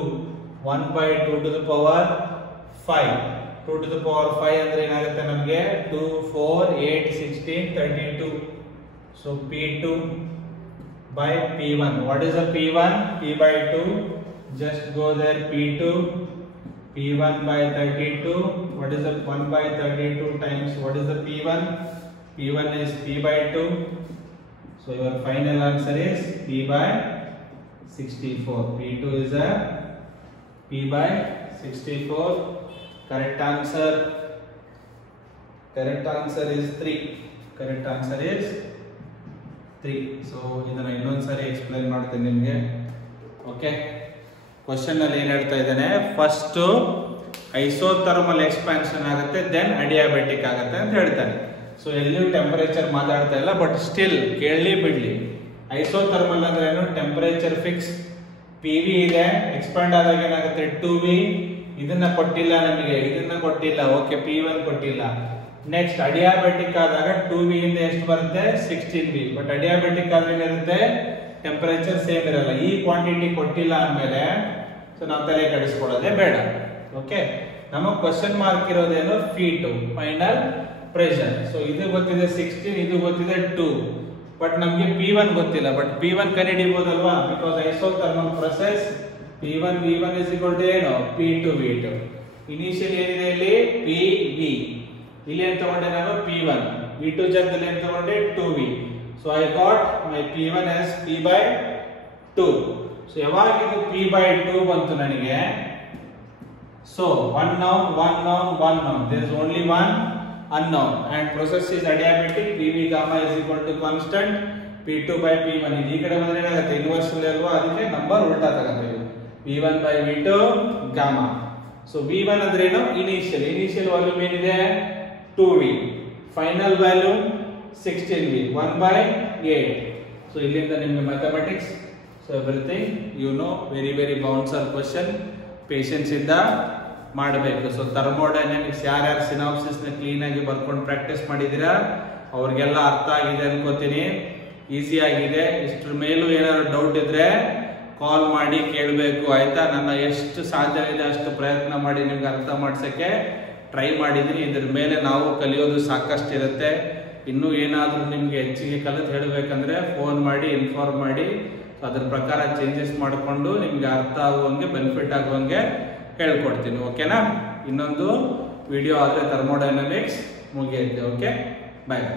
1 by 2 to the power 5. 2 to the power 5 ಅಂದ್ರೆ ಏನಾಗುತ್ತೆ ನಮಗೆ 2, 4, 8, 16, 32. So P2 by P1. What is the P1? P by 2. Just go there. P2. P1 by 32. What is the 1 by 32 times? What is the P1? P1 is P by 2. So your final answer is P by 64. P2 is a P by 64. Correct answer is 3. Correct answer is 3. So ಇದನ್ನ ಇನ್ನೊಂದು ಸಾರಿ explain ಮಾಡ್ತೀನಿ ನಿಮಗೆ. Okay, question ಅಲ್ಲಿ ಏನ್ ಹೇಳ್ತಾ ಇದ್ದಾನೆ, first isothermal expansion ಆಗುತ್ತೆ, then ಅಡಿಯಾಬೆಟಿಕ್ ಆಗುತ್ತೆ ಅಂತ ಹೇಳ್ತಾನೆ. ಸೊ ಎಲ್ಲಿಯೂ ಟೆಂಪರೇಚರ್ ಮಾತಾಡ್ತಾ ಇಲ್ಲ, ಬಟ್ ಸ್ಟಿಲ್ ಕೇಳಲಿ ಬಿಡ್ಲಿ. ಐಸೋಥರ್ಮಲ್ ಅಂದ್ರೆ ಏನು? ಟೆಂಪರೇಚರ್ ಫಿಕ್ಸ್, ಪಿ ವಿ ಇದೆ, ಎಕ್ಸ್ಪಾಂಡ್ ಆದಾಗ ಏನಾಗುತ್ತೆ 2V. ಇದನ್ನ ಕೊಟ್ಟಿಲ್ಲ ನಮಗೆ, ಇದನ್ನ ಕೊಟ್ಟಿಲ್ಲ, ಓಕೆ, P1 ಕೊಟ್ಟಿಲ್ಲ. ನೆಕ್ಸ್ಟ್ ಅಡಿಯಾಬೆಟಿಕ್ ಆದಾಗ 2V ಇಂದ ಎಷ್ಟು ಬರುತ್ತೆ? 16V. ಬಟ್ ಅಡಿಯಾಬೆಟಿಕ್ ಆದ್ರೆ ಏನಿರುತ್ತೆ? ಟೆಂಪರೇಚರ್ ಸೇಮ್ ಇರಲ್ಲ. ಈ ಕ್ವಾಂಟಿಟಿ ಕೊಟ್ಟಿಲ್ಲ ಅಂದ್ಮೇಲೆ ಸೊ ನಾವು ತಲೆ ಕೆಡಿಸ್ಕೊಳ್ಳೋದೇ ಬೇಡ. ಓಕೆ, ನಮಗೆ ಕ್ವಶನ್ ಮಾರ್ಕ್ ಇರೋದೇನು? ಫೀಟ್ ಫೈನಲ್ ಪ್ರೆಷರ್. ಸೊ ಇದು ಗೊತ್ತಿದೆ 16, ಇದು ಗೊತ್ತಿದೆ 2, ಬಟ್ ನಮಗೆ P1 ಗೊತ್ತಿಲ್ಲ. ಬಟ್ P1 ಕಂಡುಹಿಡಿಯಬಹುದಲ್ವಾ? Because isothermal process P1 V1 is equal to ಏನು? P2 V2. ಇನಿಷಿಯಲ್ ಏನಿದೆ ಇಲ್ಲಿ? PV. ಇಲ್ಲಿ ಏನು ತಗೊಂಡೆ ನಾನು? P1. V2 ಜಾಗದಲ್ಲಿ ಏನು ತಗೊಂಡೆ? 2V. So I got my P1 as P by 2. So ಯಾವಾಗ ಇದು P by 2 ಬಂತು ನನಗೆ? So one known. There is only one unknown and process is adiabatic. PV gamma is equal to constant. P2 by P1. ಈ ಕಡೆ ಬಂದ್ರೆ ಏನಾಗುತ್ತೆ? Inversely ಅಲ್ವಾ? ಅದಕ್ಕೆ ನಂಬರ್ ಉಲ್ಟಾ ತಗೊಂತೀವಿ. V1 by V2 gamma. So V1 ಅಂದ್ರೆ ಏನು? ಇನಿಷಿಯಲ್ ವಾಲ್ಯೂಮ್ ಏನಿದೆ? 2V. Final volume 16V. 1 by 8. So ಇಲ್ಲಿಂದ ನಿಮಗೆ mathematics, so everything you know. Very bouncer question, patience ಇಂದ ಮಾಡಬೇಕು. ಸೊ ಥರ್ಮೋಡೈನಾಮಿಕ್ಸ್ ಯಾರ್ಯಾರು ಸಿನಾಪ್ಸಿಸ್ ನ ಕ್ಲೀನ್ ಆಗಿ ಬರ್ಕೊಂಡು ಪ್ರಾಕ್ಟೀಸ್ ಮಾಡಿದೀರಾ ಅವ್ರಿಗೆಲ್ಲ ಅರ್ಥ ಆಗಿದೆ ಅನ್ಕೋತೀನಿ. ಈಸಿ ಆಗಿದೆ. ಇಷ್ಟ್ರ ಮೇಲೂ ಏನಾದ್ರು ಡೌಟ್ ಇದ್ರೆ ಕಾಲ್ ಮಾಡಿ ಕೇಳಬೇಕು, ಆಯ್ತಾ? ನನ್ನ ಎಷ್ಟು ಸಾಧ್ಯವಿದೆ ಅಷ್ಟು ಪ್ರಯತ್ನ ಮಾಡಿ ನಿಮ್ಗೆ ಅರ್ಥ ಮಾಡ್ಸಕ್ಕೆ ಟ್ರೈ ಮಾಡಿದ್ದೀನಿ. ಇದ್ರ ಮೇಲೆ ನಾವು ಕಲಿಯೋದು ಸಾಕಷ್ಟು ಇರುತ್ತೆ. ಇನ್ನೂ ಏನಾದರೂ ನಿಮ್ಗೆ ಹೆಚ್ಚಿಗೆ ಕಲಿತು ಹೇಳಬೇಕಂದ್ರೆ ಫೋನ್ ಮಾಡಿ ಇನ್ಫಾರ್ಮ್ ಮಾಡಿ, ಅದ್ರ ಪ್ರಕಾರ ಚೇಂಜಸ್ ಮಾಡಿಕೊಂಡು ನಿಮ್ಗೆ ಅರ್ಥ ಆಗುವಂಗೆ, ಬೆನಿಫಿಟ್ ಆಗುವಂಗೆ ಹೇಳ್ಕೊಡ್ತೀನಿ. ಓಕೆನಾ? ಇನ್ನೊಂದು ವಿಡಿಯೋ ಆದರೆ ಥರ್ಮೋಡೈನಾಮಿಕ್ಸ್ ಮುಗಿಯುತ್ತೆ. ಓಕೆ, ಬಾಯ್.